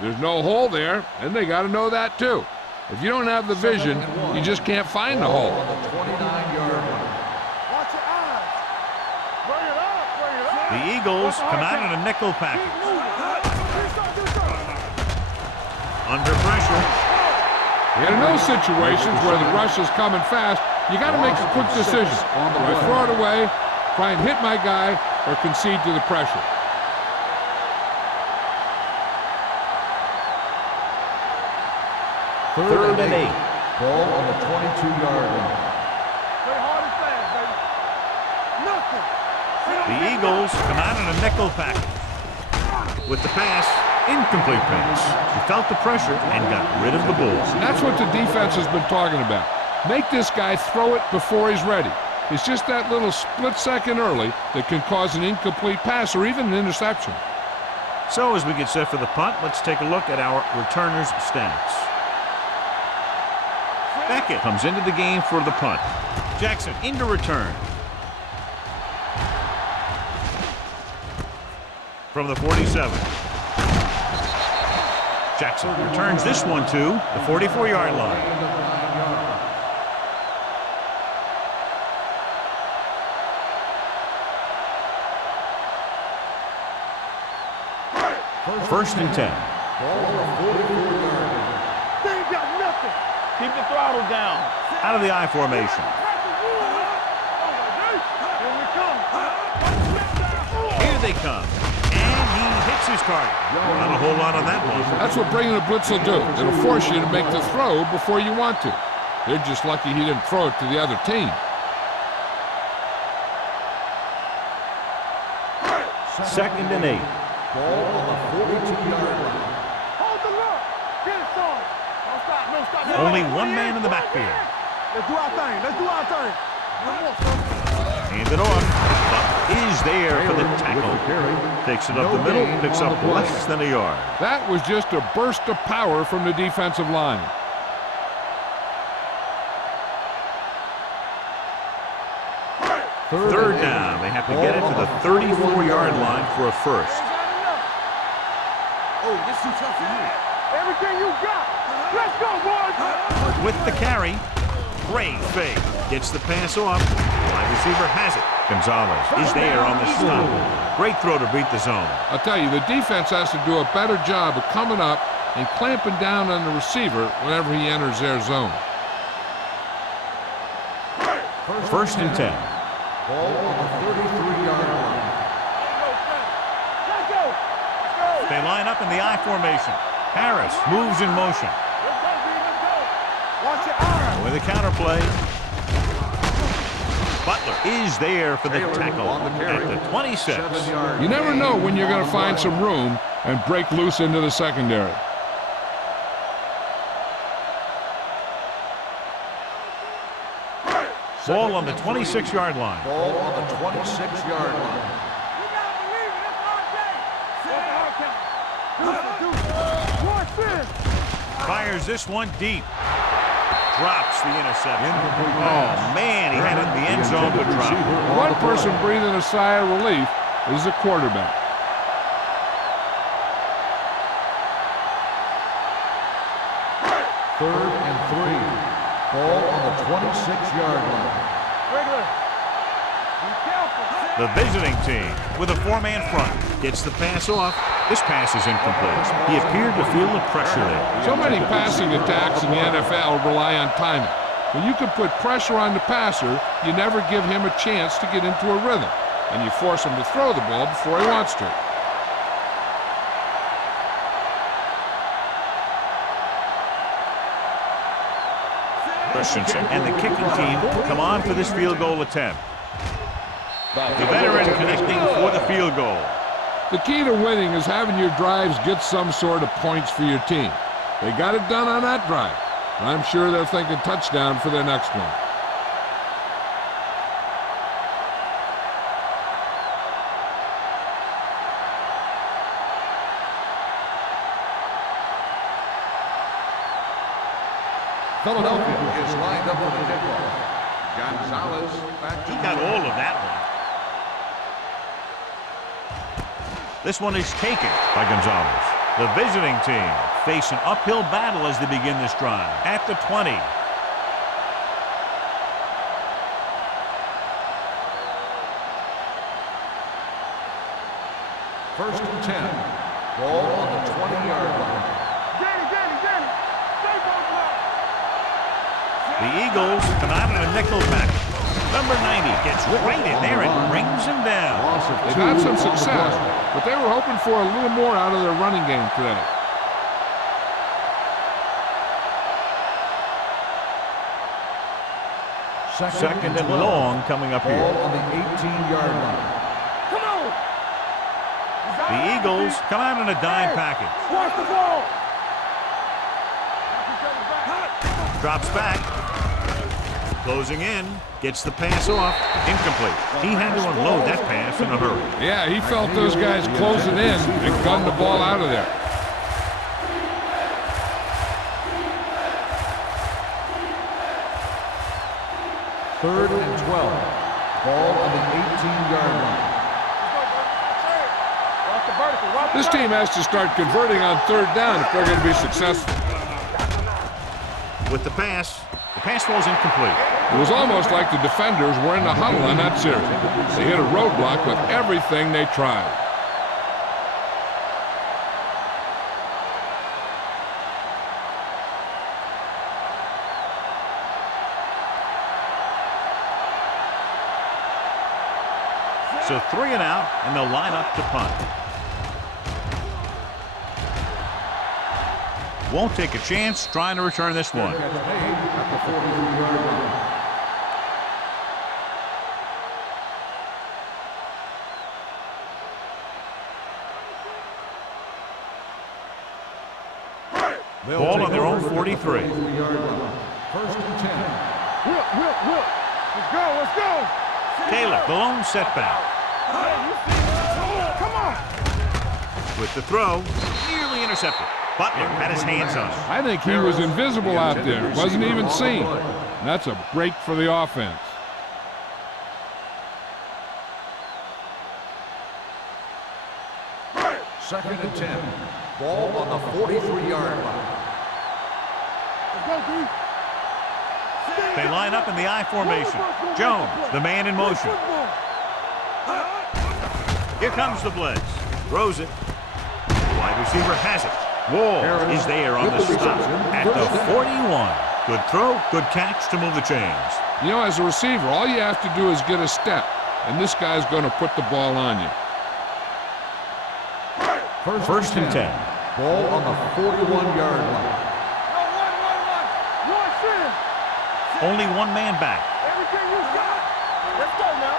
There's no hole there, and they got to know that too. If you don't have the vision, you just can't find the hole. On the 29-yard line. Watch your eyes. Bring it up, bring it up. The Eagles come out in a nickel package. Under pressure. In those situations where the rush is coming fast, you got to make a quick decision. Do I throw it away, try and hit my guy, or concede to the pressure? Third and 8. Ball on the 22-yard line. Play hard and fast, baby. Nothing. The Eagles come out in a nickel package. With the pass, incomplete pass. He felt the pressure and got rid of the ball. That's what the defense has been talking about. Make this guy throw it before he's ready. It's just that little split second early that can cause an incomplete pass or even an interception. So as we get set for the punt, let's take a look at our returners' stats. Beckett comes into the game for the punt. Jackson into return. From the 47. Jackson returns this one to the 44-yard line. First and 10. They ain't got nothing. Keep the throttle down. Out of the I formation. Here we come. Here they come. And he hits his target. Not a whole lot on that one. That's what bringing a blitz will do. It'll force you to make the throw before you want to. They're just lucky he didn't throw it to the other team. Second and 8. Ball on the 42-yard line. Hold the look. Get it started. Don't stop, no stop. Only one man in the backfield. Let's do our thing. Let's do our thing. Hand it off. Buck is there for the tackle. Takes it up the middle, picks up less than a yard. That was just a burst of power from the defensive line. Third down. They have to get it to the 34-yard line for a first. Oh, this too tough for you. Everything you got. Let's go, boys. With the carry, great fake. Gets the pass off. Wide receiver has it. Gonzalez is there on the stop. Great throw to beat the zone. I'll tell you, the defense has to do a better job of coming up and clamping down on the receiver whenever he enters their zone. First and 10. Ball on the 33-yard line. Let's go. They line up in the I formation. Harris moves in motion. Let's go, B. Let's go. Watch your eyes. With a counterplay. Butler is there for the tackle at the 26. 7-yard. You never know when you're going to find some room and break loose into the secondary. Ball on the 26-yard line. Ball on the 26-yard line. You gotta believe it. It's our day. Watch this. Fires this one deep. Drops the interception. Oh, man, he had it in the end zone but dropped it. One person breathing a sigh of relief is the quarterback. Third and 3. Ball on the 26-yard line. Regular. Be careful. The visiting team with a four-man front gets the pass off. This pass is incomplete. He appeared to feel the pressure there. So many passing attacks in the NFL rely on timing. When you can put pressure on the passer, you never give him a chance to get into a rhythm. and you force him to throw the ball before he wants to. And the kicking team come on for this field goal attempt. The veteran connecting for the field goal. The key to winning is having your drives get some sort of points for your team. They got it done on that drive. I'm sure they're thinking touchdown for their next one. Philadelphia is lined up for the kickoff. Gonzalez back to He got all of that one. This one is taken by Gonzalez. The visiting team face an uphill battle as they begin this drive at the 20. First and 10. Ball on the 20-yard line. Danny, stay both up. The Eagles come out in a nickel package. Number 90 gets right in there and brings him down. They've had some success, but they were hoping for a little more out of their running game today. Second and long coming up Ball here. on the 18-yard line. Come on. The Eagles come out in a dime package. Watch the ball. Drops back. Closing in. Gets the pass off. Incomplete. He had to unload that pass in a hurry. Yeah, he felt those guys closing in and gunned the ball out of there. Third and 12. Ball on the 18-yard line. This team has to start converting on third down if they're going to be successful. With the pass falls incomplete. It was almost like the defenders were in the huddle on that series. They hit a roadblock with everything they tried. So 3 and out, and they'll line up to punt. Won't take a chance trying to return this one. Ball on their own 43. First and 10. Whip. Let's go. Taylor, the lone setback. Come on. With the throw, nearly intercepted. Butler had his hands on it. I think he was invisible out there. Wasn't even seen. And that's a break for the offense. Second and 10. Ball on the 43-yard line. Let's go, D. They line up in the I formation. Jones, the man in motion. Here comes the blitz. Throws it. Wide receiver has it. Wall is there on the stop at the 41. Good throw, good catch to move the chains. You know, as a receiver, all you have to do is get a step, and this guy's going to put the ball on you. First and 10. Ball on the 41-yard line. Only one man back. Everything you got. Let's go now.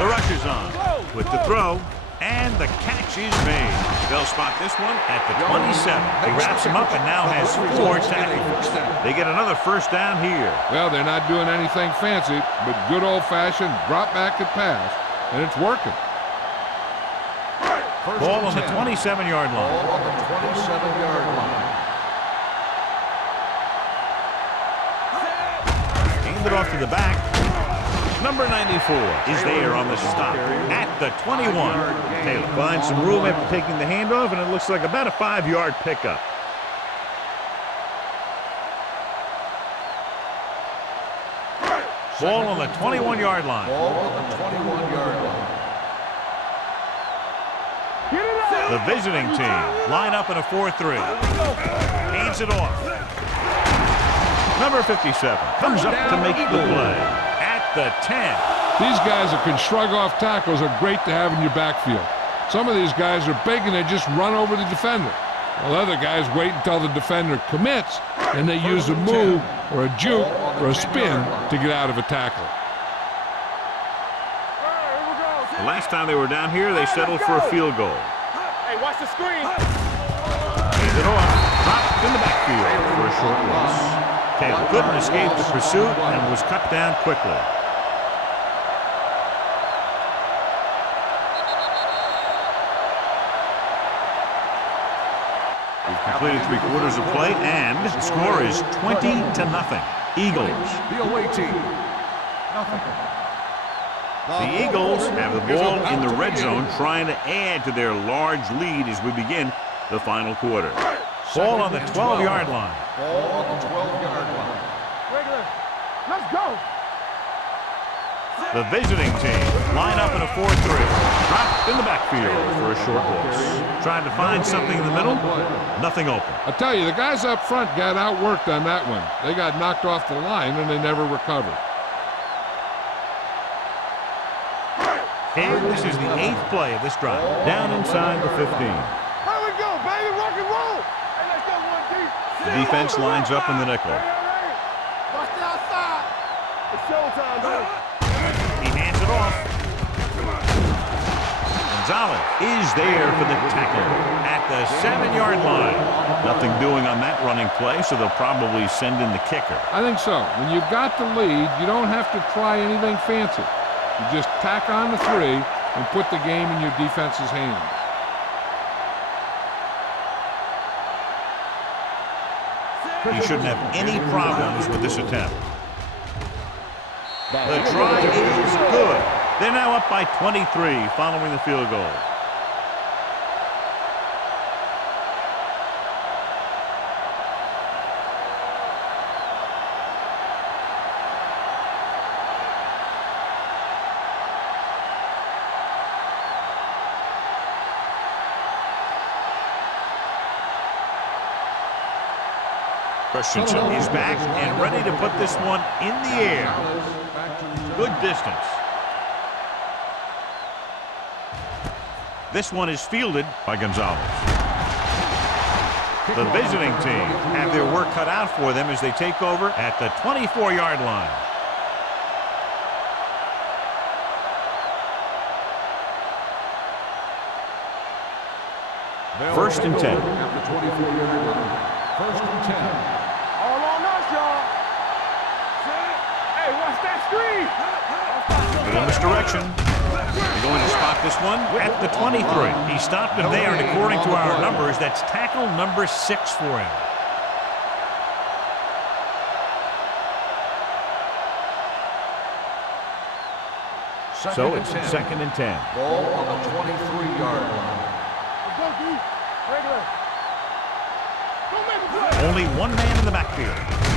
The rush is on with the throw, and the catch is made. They'll spot this one at the 27. He wraps him up and now has 4 tackles. They get another first down here. Well, they're not doing anything fancy, but good old-fashioned drop back and pass, and it's working. Ball on the 27-yard line. Ball on the 27-yard line. Hand it off to the back. Number 94 is there on the stop at the 21. Taylor finds some room after taking the handoff, and it looks like about a 5-yard pickup. Ball on the 21-yard line. Ball on the 21-yard line. The visiting team line up in a 4-3. Hands it off. Number 57 comes up to make the play. At the 10. These guys that can shrug off tackles are great to have in your backfield. Some of these guys are big and they just run over the defender. While other guys wait until the defender commits and they use a move or a juke or a spin to get out of a tackle. The last time they were down here, they settled for a field goal. Hey, watch the screen. Hands it off. Dropped in the backfield for a short loss. Taylor couldn't escape the pursuit and was cut down quickly. We've completed 3/4 of play, and the score is 20-0. Eagles. The away team. Nothing. The Eagles have the ball in the red zone, trying to add to their large lead as we begin the final quarter. Ball on the 12-yard line. Ball on the 12-yard line. Regular. Let's go. The visiting team line up in a 4-3. Dropped in the backfield for a short loss. Trying to find something in the middle. Nothing open. I tell you, the guys up front got outworked on that one. They got knocked off the line and they never recovered. And this is the 8th play of this drive. Down inside the 15. Here we go, baby. Rock and roll. Hey, let's go one deep. The defense lines up in the nickel. Watch the outside. It's showtime, baby. He hands it off. Gonzalez is there for the tackle at the 7-yard line. Nothing doing on that running play, so they'll probably send in the kicker. I think so. When you've got the lead, you don't have to try anything fancy. You just tack on the 3 and put the game in your defense's hands. He shouldn't have any problems with this attempt. The try is good. They're now up by 23 following the field goal. Christensen is back and ready to put this one in the air. Good distance. This one is fielded by Gonzalez. The visiting team have their work cut out for them as they take over at the 24-yard line. First and 10. At the 24-yard line. First and 10. All on us, y'all. Hey, watch that screen. Good in this direction. They're going to spot this one at the 23. He stopped him there, and according to our numbers, that's tackle number 6 for him. So it's second and 10. Ball on the 23-yard line. Let's go, D. Regular. Only one man in the backfield.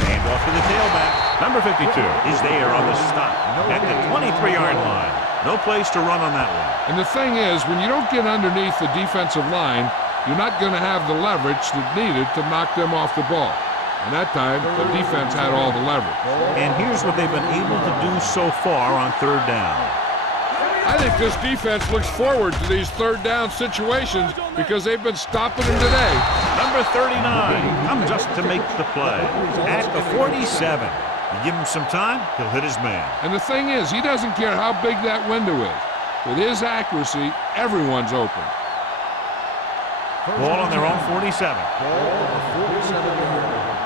Hand off to the tailback. Number 52 is there on the stop at the 23-yard line. No place to run on that one. And the thing is, when you don't get underneath the defensive line, you're not going to have the leverage that's needed to knock them off the ball. And that time, the defense had all the leverage. And here's what they've been able to do so far on third down. I think this defense looks forward to these third down situations because they've been stopping them today. Number 39 comes just to make the play at the 47. You give him some time, he'll hit his man. And the thing is, he doesn't care how big that window is. With his accuracy, everyone's open. Ball on their own 47. Ball on the 47-yard line.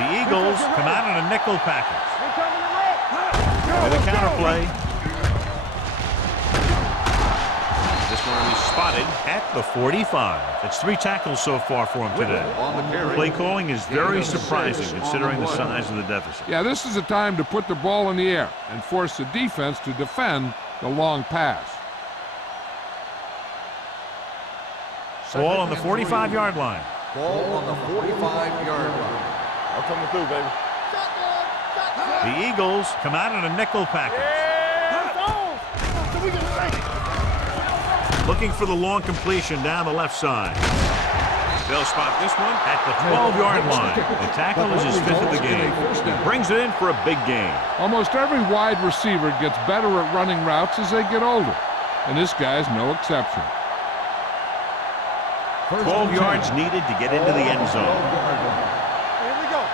The Eagles come out in a nickel package. With a counter play. This one is spotted at the 45. That's 3 tackles so far for him today. Play calling is very surprising considering the size of the deficit. Yeah, this is a time to put the ball in the air and force the defense to defend the long pass. Ball on the 45-yard line. Ball on the 45-yard line. I'm coming through, baby. The Eagles come out in a nickel package. Looking for the long completion down the left side. They'll spot this one at the 12-yard line. The tackle is his 5th of the game. He brings it in for a big gain. Almost every wide receiver gets better at running routes as they get older, and this guy's no exception. 12 yards needed to get into the end zone. Here we go.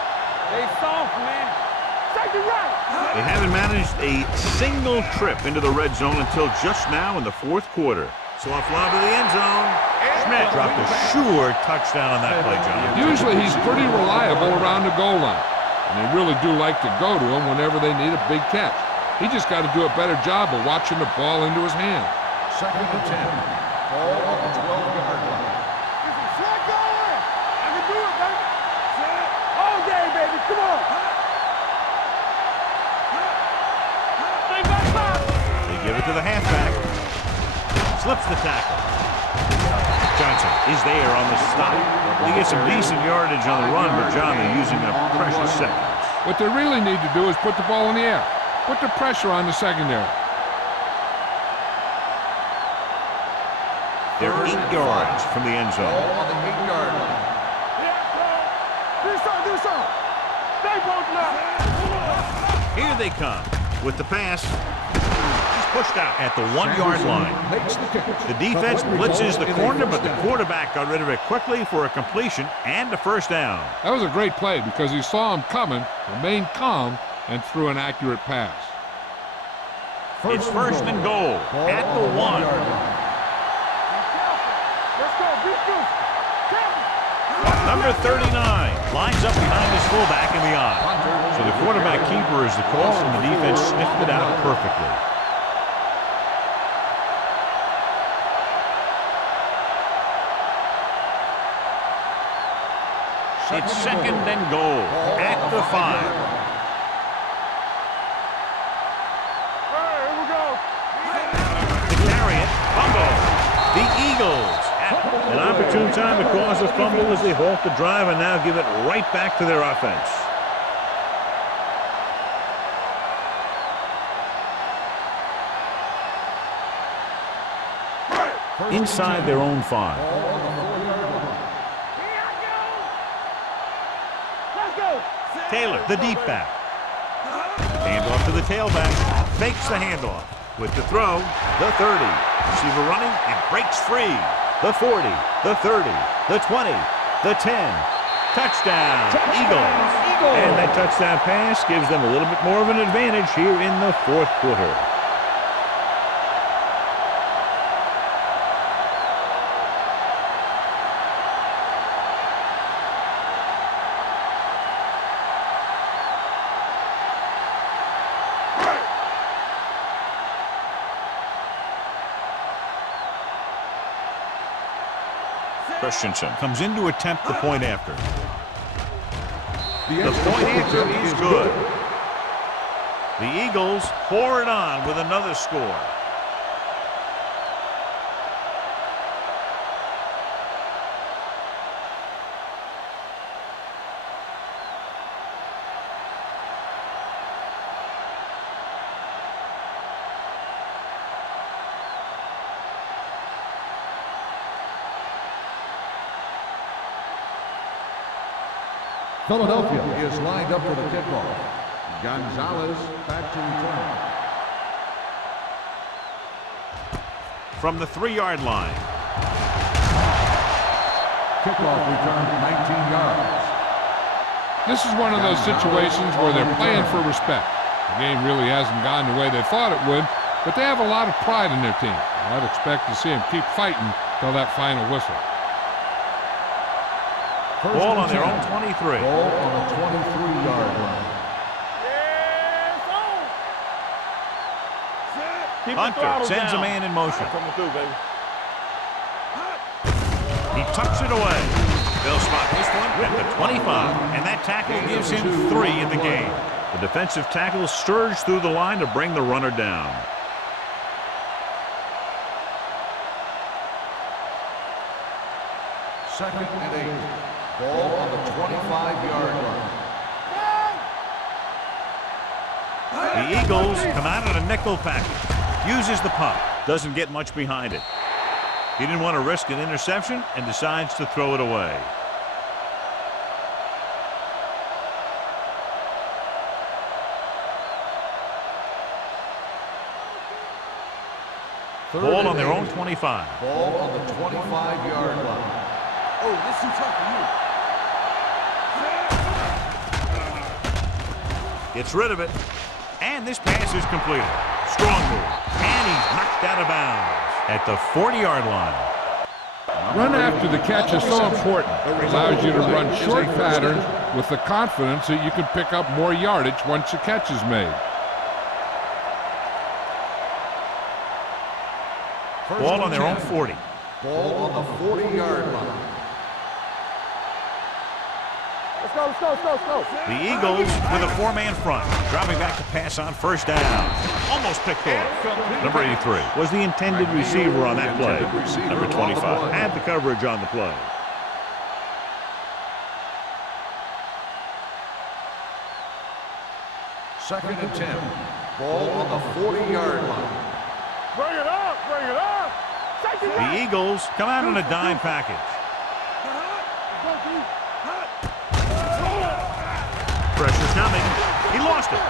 Stay soft, man. Take it right. They haven't managed a single trip into the red zone until just now in the 4th quarter. So off lob to the end zone. Schmidt dropped a sure touchdown on that play, John. Usually he's pretty reliable around the goal line, and they really do like to go to him whenever they need a big catch. He just got to do a better job of watching the ball into his hand. 2nd and 10. Ball on the 12-yard line. Get going. I can do it, baby. All day, baby. Come on. Stay back. They give it to the halfback. Slips the tackle. Johnson is there on the stop. They get some decent yardage on the run, but John, they're using up precious seconds. What they really need to do is put the ball in the air. Put the pressure on the secondary. They're 8 yards from the end zone. Ball on the 8-yard line. Do something. Stay both now. Here they come with the pass. Pushed out at the 1-yard line. The defense blitzes the corner, but the quarterback got rid of it quickly for a completion and a first down. That was a great play because he saw him coming, remained calm, and threw an accurate pass. It's first and goal at the 1. Let's go. Be good. Number 39 lines up behind his fullback in the eye. So the quarterback keeper is the call, and the defense sniffed it out perfectly. It's 2nd and goal at the 5. Here we go. To carry it, fumble. The Eagles an opportune time to cause a fumble as they halt the drive and now give it right back to their offense. Inside their own 5. Taylor, the deep back. Handoff to the tailback. Fakes the handoff. With the throw, the 30. Receiver running and breaks free. The 40, the 30, the 20, the 10. Touchdown, Eagles. And that touchdown pass gives them a little bit more of an advantage here in the 4th quarter. Christensen comes in to attempt the point after. The point after is good. The Eagles pour it on with another score. Philadelphia is lined up for the kickoff. Gonzalez back to return. From the 3-yard line. Kickoff return 19 yards. This is one of those situations where they're playing for respect. The game really hasn't gone the way they thought it would, but they have a lot of pride in their team. I'd expect to see them keep fighting till that final whistle. Ball on their own 23. Ball on the 23-yard line. Hunter sends a man in motion. He tucks it away. They'll spot this one at the 25, and that tackle gives him 3 in the game. The defensive tackle surged through the line to bring the runner down. Second and 8. Ball on the 25-yard line. The Eagles come out in a nickel package. Uses the pump. Doesn't get much behind it. He didn't want to risk an interception and decides to throw it away. Ball on their own 25. Ball on the 25-yard line. Oh, this is too tough for you. Gets rid of it. And this pass is completed. Strong move. And he's knocked out of bounds at the 40-yard line. Run after the catch is so important. It allows you to run short patterns with the confidence that you can pick up more yardage once the catch is made. Ball on their own 40. Ball on the 40-yard line. Let's go, let's go, let's go, let's go. The Eagles with a four-man front. Dropping back to pass on first down. Almost picked off. Number 83 was the intended receiver on that play. Number 25 had the coverage on the play. Second and 10. Ball on the 40-yard line. Bring it up, bring it up. The Eagles come out in a dime package. Pressure's coming. He lost it.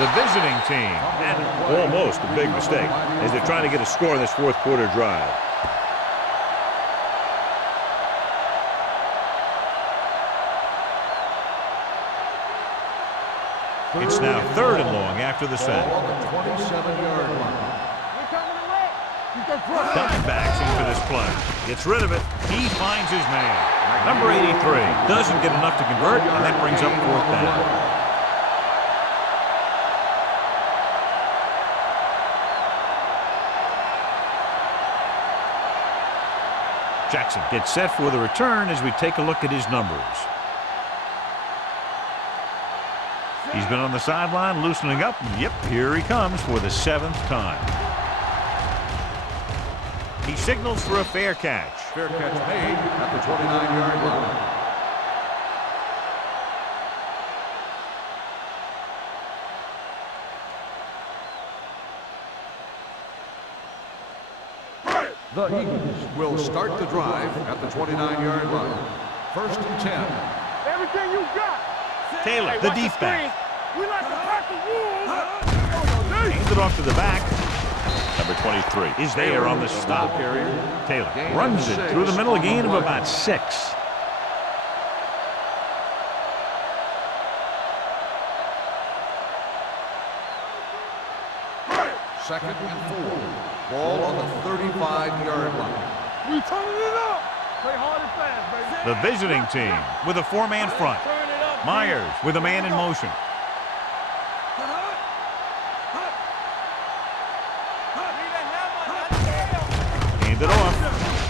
The visiting team, and almost a big mistake, as they're trying to get a score in this fourth quarter drive. It's now third and long after the sack. Ball on the 27-yard line. Dimebacks into this play. Gets rid of it. He finds his man. Number 83 doesn't get enough to convert, and that brings up fourth down. Jackson gets set for the return as we take a look at his numbers. He's been on the sideline loosening up. Yep, here he comes for the 7th time. He signals for a fair catch. Fair catch made at the 29-yard line. The Eagles will start the drive at the 29-yard line. First and 10. Everything you got. Taylor, the deep-back. We like to pack the wolves. Hands it off to the back. Number 23 is there on the stop. Taylor runs it through the middle, a gain of about 6. Second and 4. Ball on the 35-yard line. We turning it up. Play hard and fast, baby. The visiting team with a four-man front. Turn it up. Myers with a man in motion. Hand it off.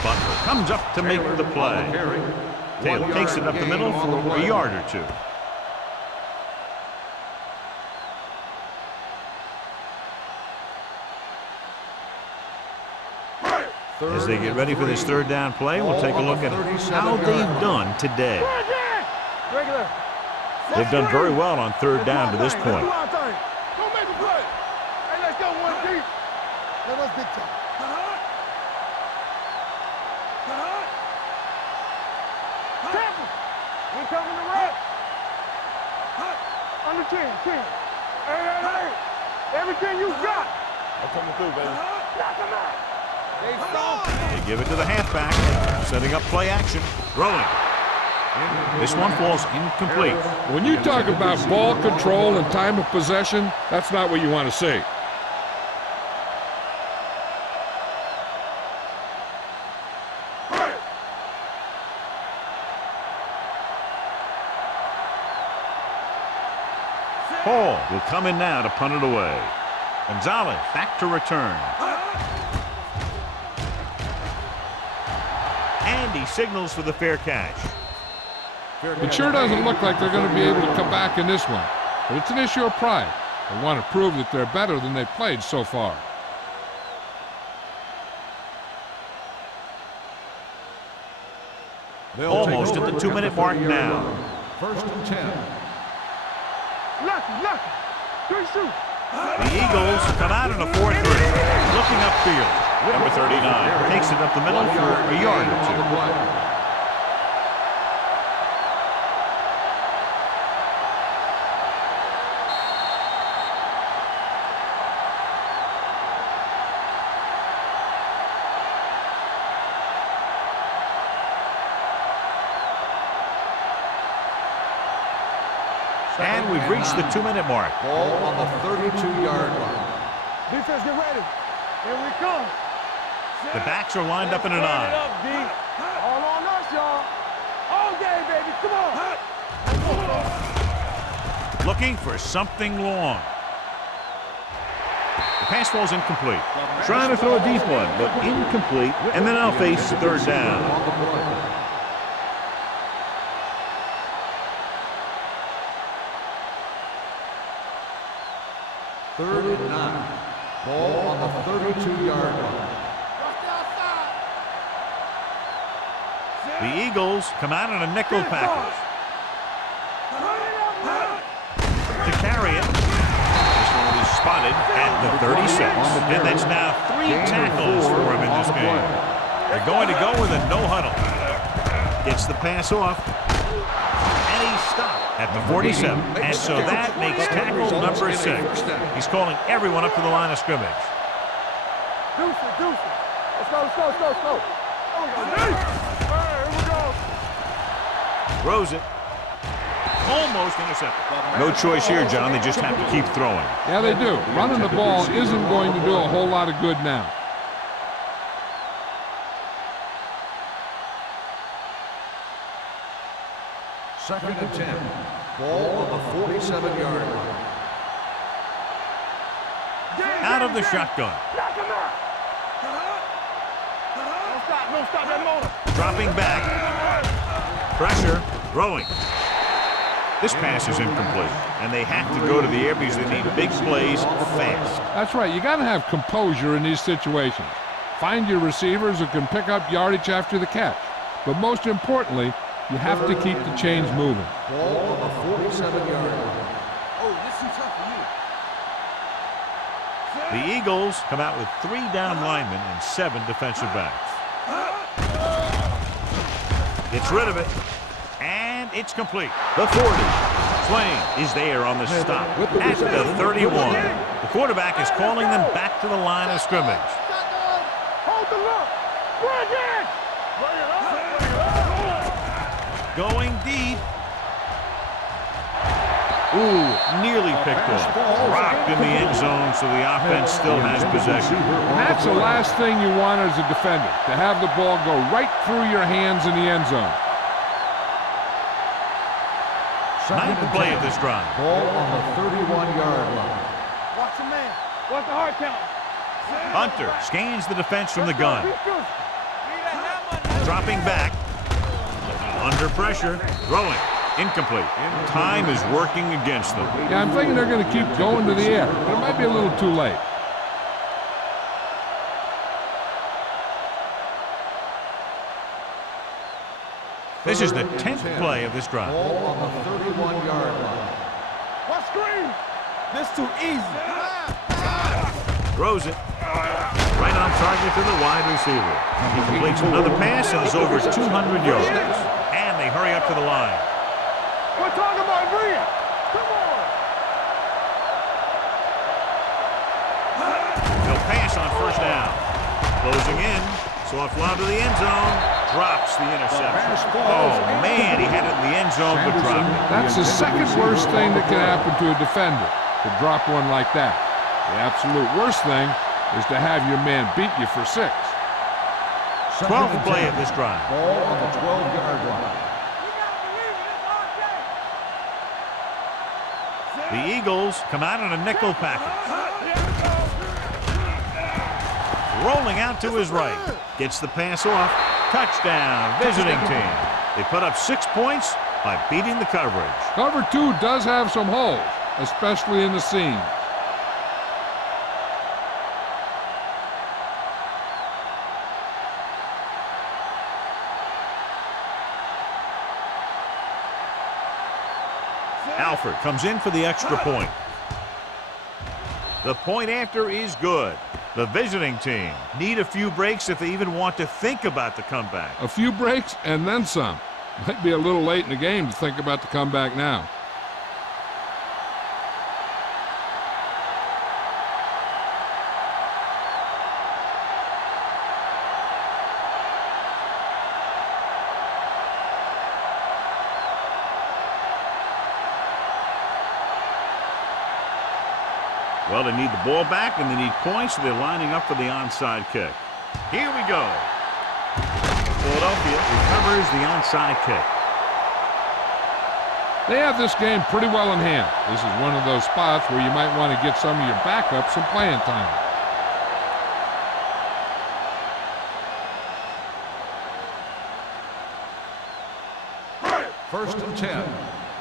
Butler comes up to make the play. Taylor takes it up the middle for a yard or two. As they get ready for this third down play, we'll take a look at how they've done today. They've done very well on third down to this point. Don't make a play. Hey, let's go one deep. Let us big time. Tampa. We coming to red. Under 10. Hey. Everything you got. I'm coming through, baby. Knock him out. They give it to the halfback, setting up play action, throwing. This one falls incomplete. When you talk about ball control and time of possession, that's not what you want to see. Hall will come in now to punt it away. Gonzalez back to return. And he signals for the fair catch. It sure doesn't look like they're going to be able to come back in this one. But it's an issue of pride. They want to prove that they're better than they've played so far. Almost at the 2-minute mark now. First and 10. Lucky. Good shoot. The Eagles come out in a 4-3, looking upfield. Number 39 takes it up the middle for a yard or two. And we've reached the 2-minute mark. Ball on the 32-yard line. Defense, get ready. Here we come. The backs are lined up in an I. All on us, y'all. All day, baby. Come on. Looking for something long. The pass falls incomplete. Trying to throw a deep one, but incomplete. And then I'll face third down. Third and 9. Ball on the 32-yard line. The Eagles come out in a nickel package. To carry it. This one will be spotted at the 36. And that's now 3 tackles for him in this game. They're going to go with a no huddle. Gets the pass off. And he's stopped at the 47. And so that makes tackle number 6. He's calling everyone up to the line of scrimmage. Deuce it. Let's go. Here we go. Throws it. Almost intercepted. No choice here, John. They just have to keep throwing. Yeah, they do. Running the ball isn't going to do a whole lot of good now. Second and 10. Ball on the 47-yard line. Out of the shotgun. Don't stop that motor. Dropping back. Pressure. Throwing. This pass is incomplete. And they have to go to the air because they need big plays fast. That's right. You got to have composure in these situations. Find your receivers who can pick up yardage after the catch. But most importantly, you have to keep the chains moving. Ball on the 47-yard line. Oh, this is tough for you. The Eagles come out with 3 down linemen and 7 defensive backs. Gets rid of it. And it's complete. The 40. Swain is there on the stop at the 31. The quarterback is calling them back to the line of scrimmage. Hold the look. Bring it. Going deep. Ooh, nearly picked off. Rocked in the end zone, so the offense still has possession. And that's the last thing you want as a defender, to have the ball go right through your hands in the end zone. Ninth play of this drive. Ball on the 31-yard line. Watch the man. What's the hard count? Hunter scans the defense from the gun. Dropping back. Under pressure. Throwing. Incomplete. Time is working against them. Yeah, I'm thinking they're going to keep going to the air, but it might be a little too late. This is the 10th play of this drive. Ball on the 31-yard line. What screen? This too easy. Throws it. Right on target to the wide receiver. He completes another pass and is over 200 yards. And they hurry up to the line. We're talking about Bria. Come on. He'll pass on first down. Closing in. Soft lob to the end zone. Drops the interception. Oh, man, he had it in the end zone, but dropped it. That's the second worst thing that can happen to a defender, to drop one like that. The absolute worst thing is to have your man beat you for 6. 12th play of this drive. Ball on the 12-yard line. The Eagles come out in a nickel package. Rolling out to his right. Gets the pass off. Touchdown, visiting team. They put up 6 points by beating the coverage. Cover 2 does have some holes, especially in the seam. Alford comes in for the extra point. The point after is good. The visiting team need a few breaks if they even want to think about the comeback. A few breaks and then some. Might be a little late in the game to think about the comeback now. Well, they need the ball back and they need points, so they're lining up for the onside kick. Here we go. Philadelphia recovers the onside kick. They have this game pretty well in hand. This is one of those spots where you might want to get some of your backups some playing time. First and 10.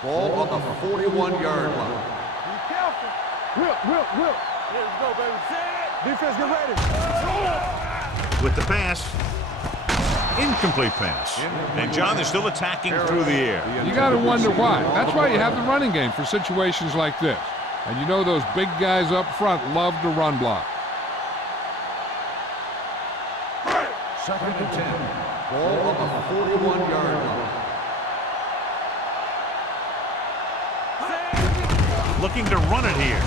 Ball on the 41-yard line. Be careful. Whip. Here we go, baby. Defense, get ready. With the pass. Incomplete pass. And, John, they're still attacking through the air. You got to wonder why. That's why you have the running game for situations like this. And you know those big guys up front love to run block. Second and 10. Ball on the 41-yard line. Looking to run it here.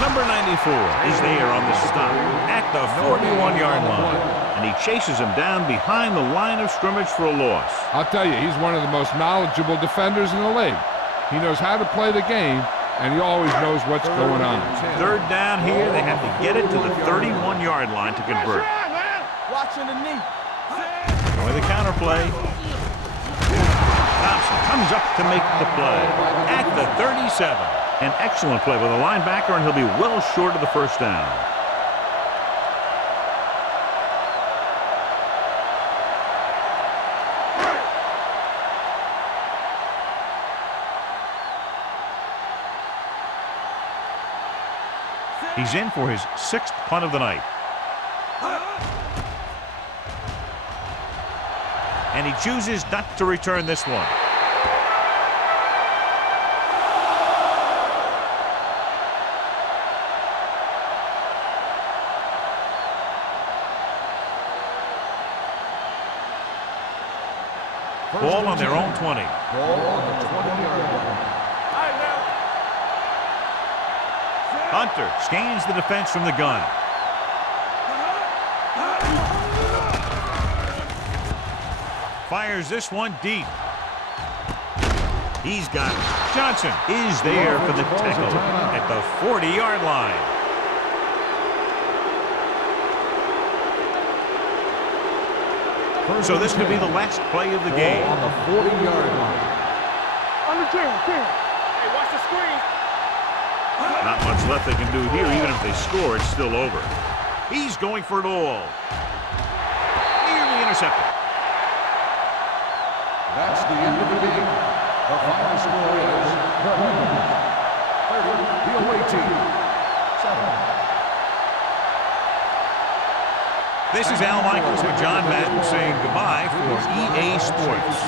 Number 94 is there on the stop at the 41-yard line. And he chases him down behind the line of scrimmage for a loss. I'll tell you, he's one of the most knowledgeable defenders in the league. He knows how to play the game, and he always knows what's going on. Third down here. They have to get it to the 31-yard line to convert. Watching the knee. With the counter play. Thompson comes up to make the play at the 37. An excellent play with a linebacker, and he'll be well short of the first down. He's in for his 6th punt of the night. And he chooses not to return this one. Ball on their own 20. Ball on the 20-yard line. Hunter scans the defense from the gun. Fires this one deep. He's got it. Johnson is there for the tackle at the 40-yard line. So this could be the last play of the game. On the 40-yard line. Under 10. Hey, watch the screen. Not much left they can do here. Even if they score, it's still over. He's going for it all. Nearly intercepted. That's the end of the game. The final score is 30. The away team. 7. This is Al Michaels with John Madden saying goodbye for EA Sports.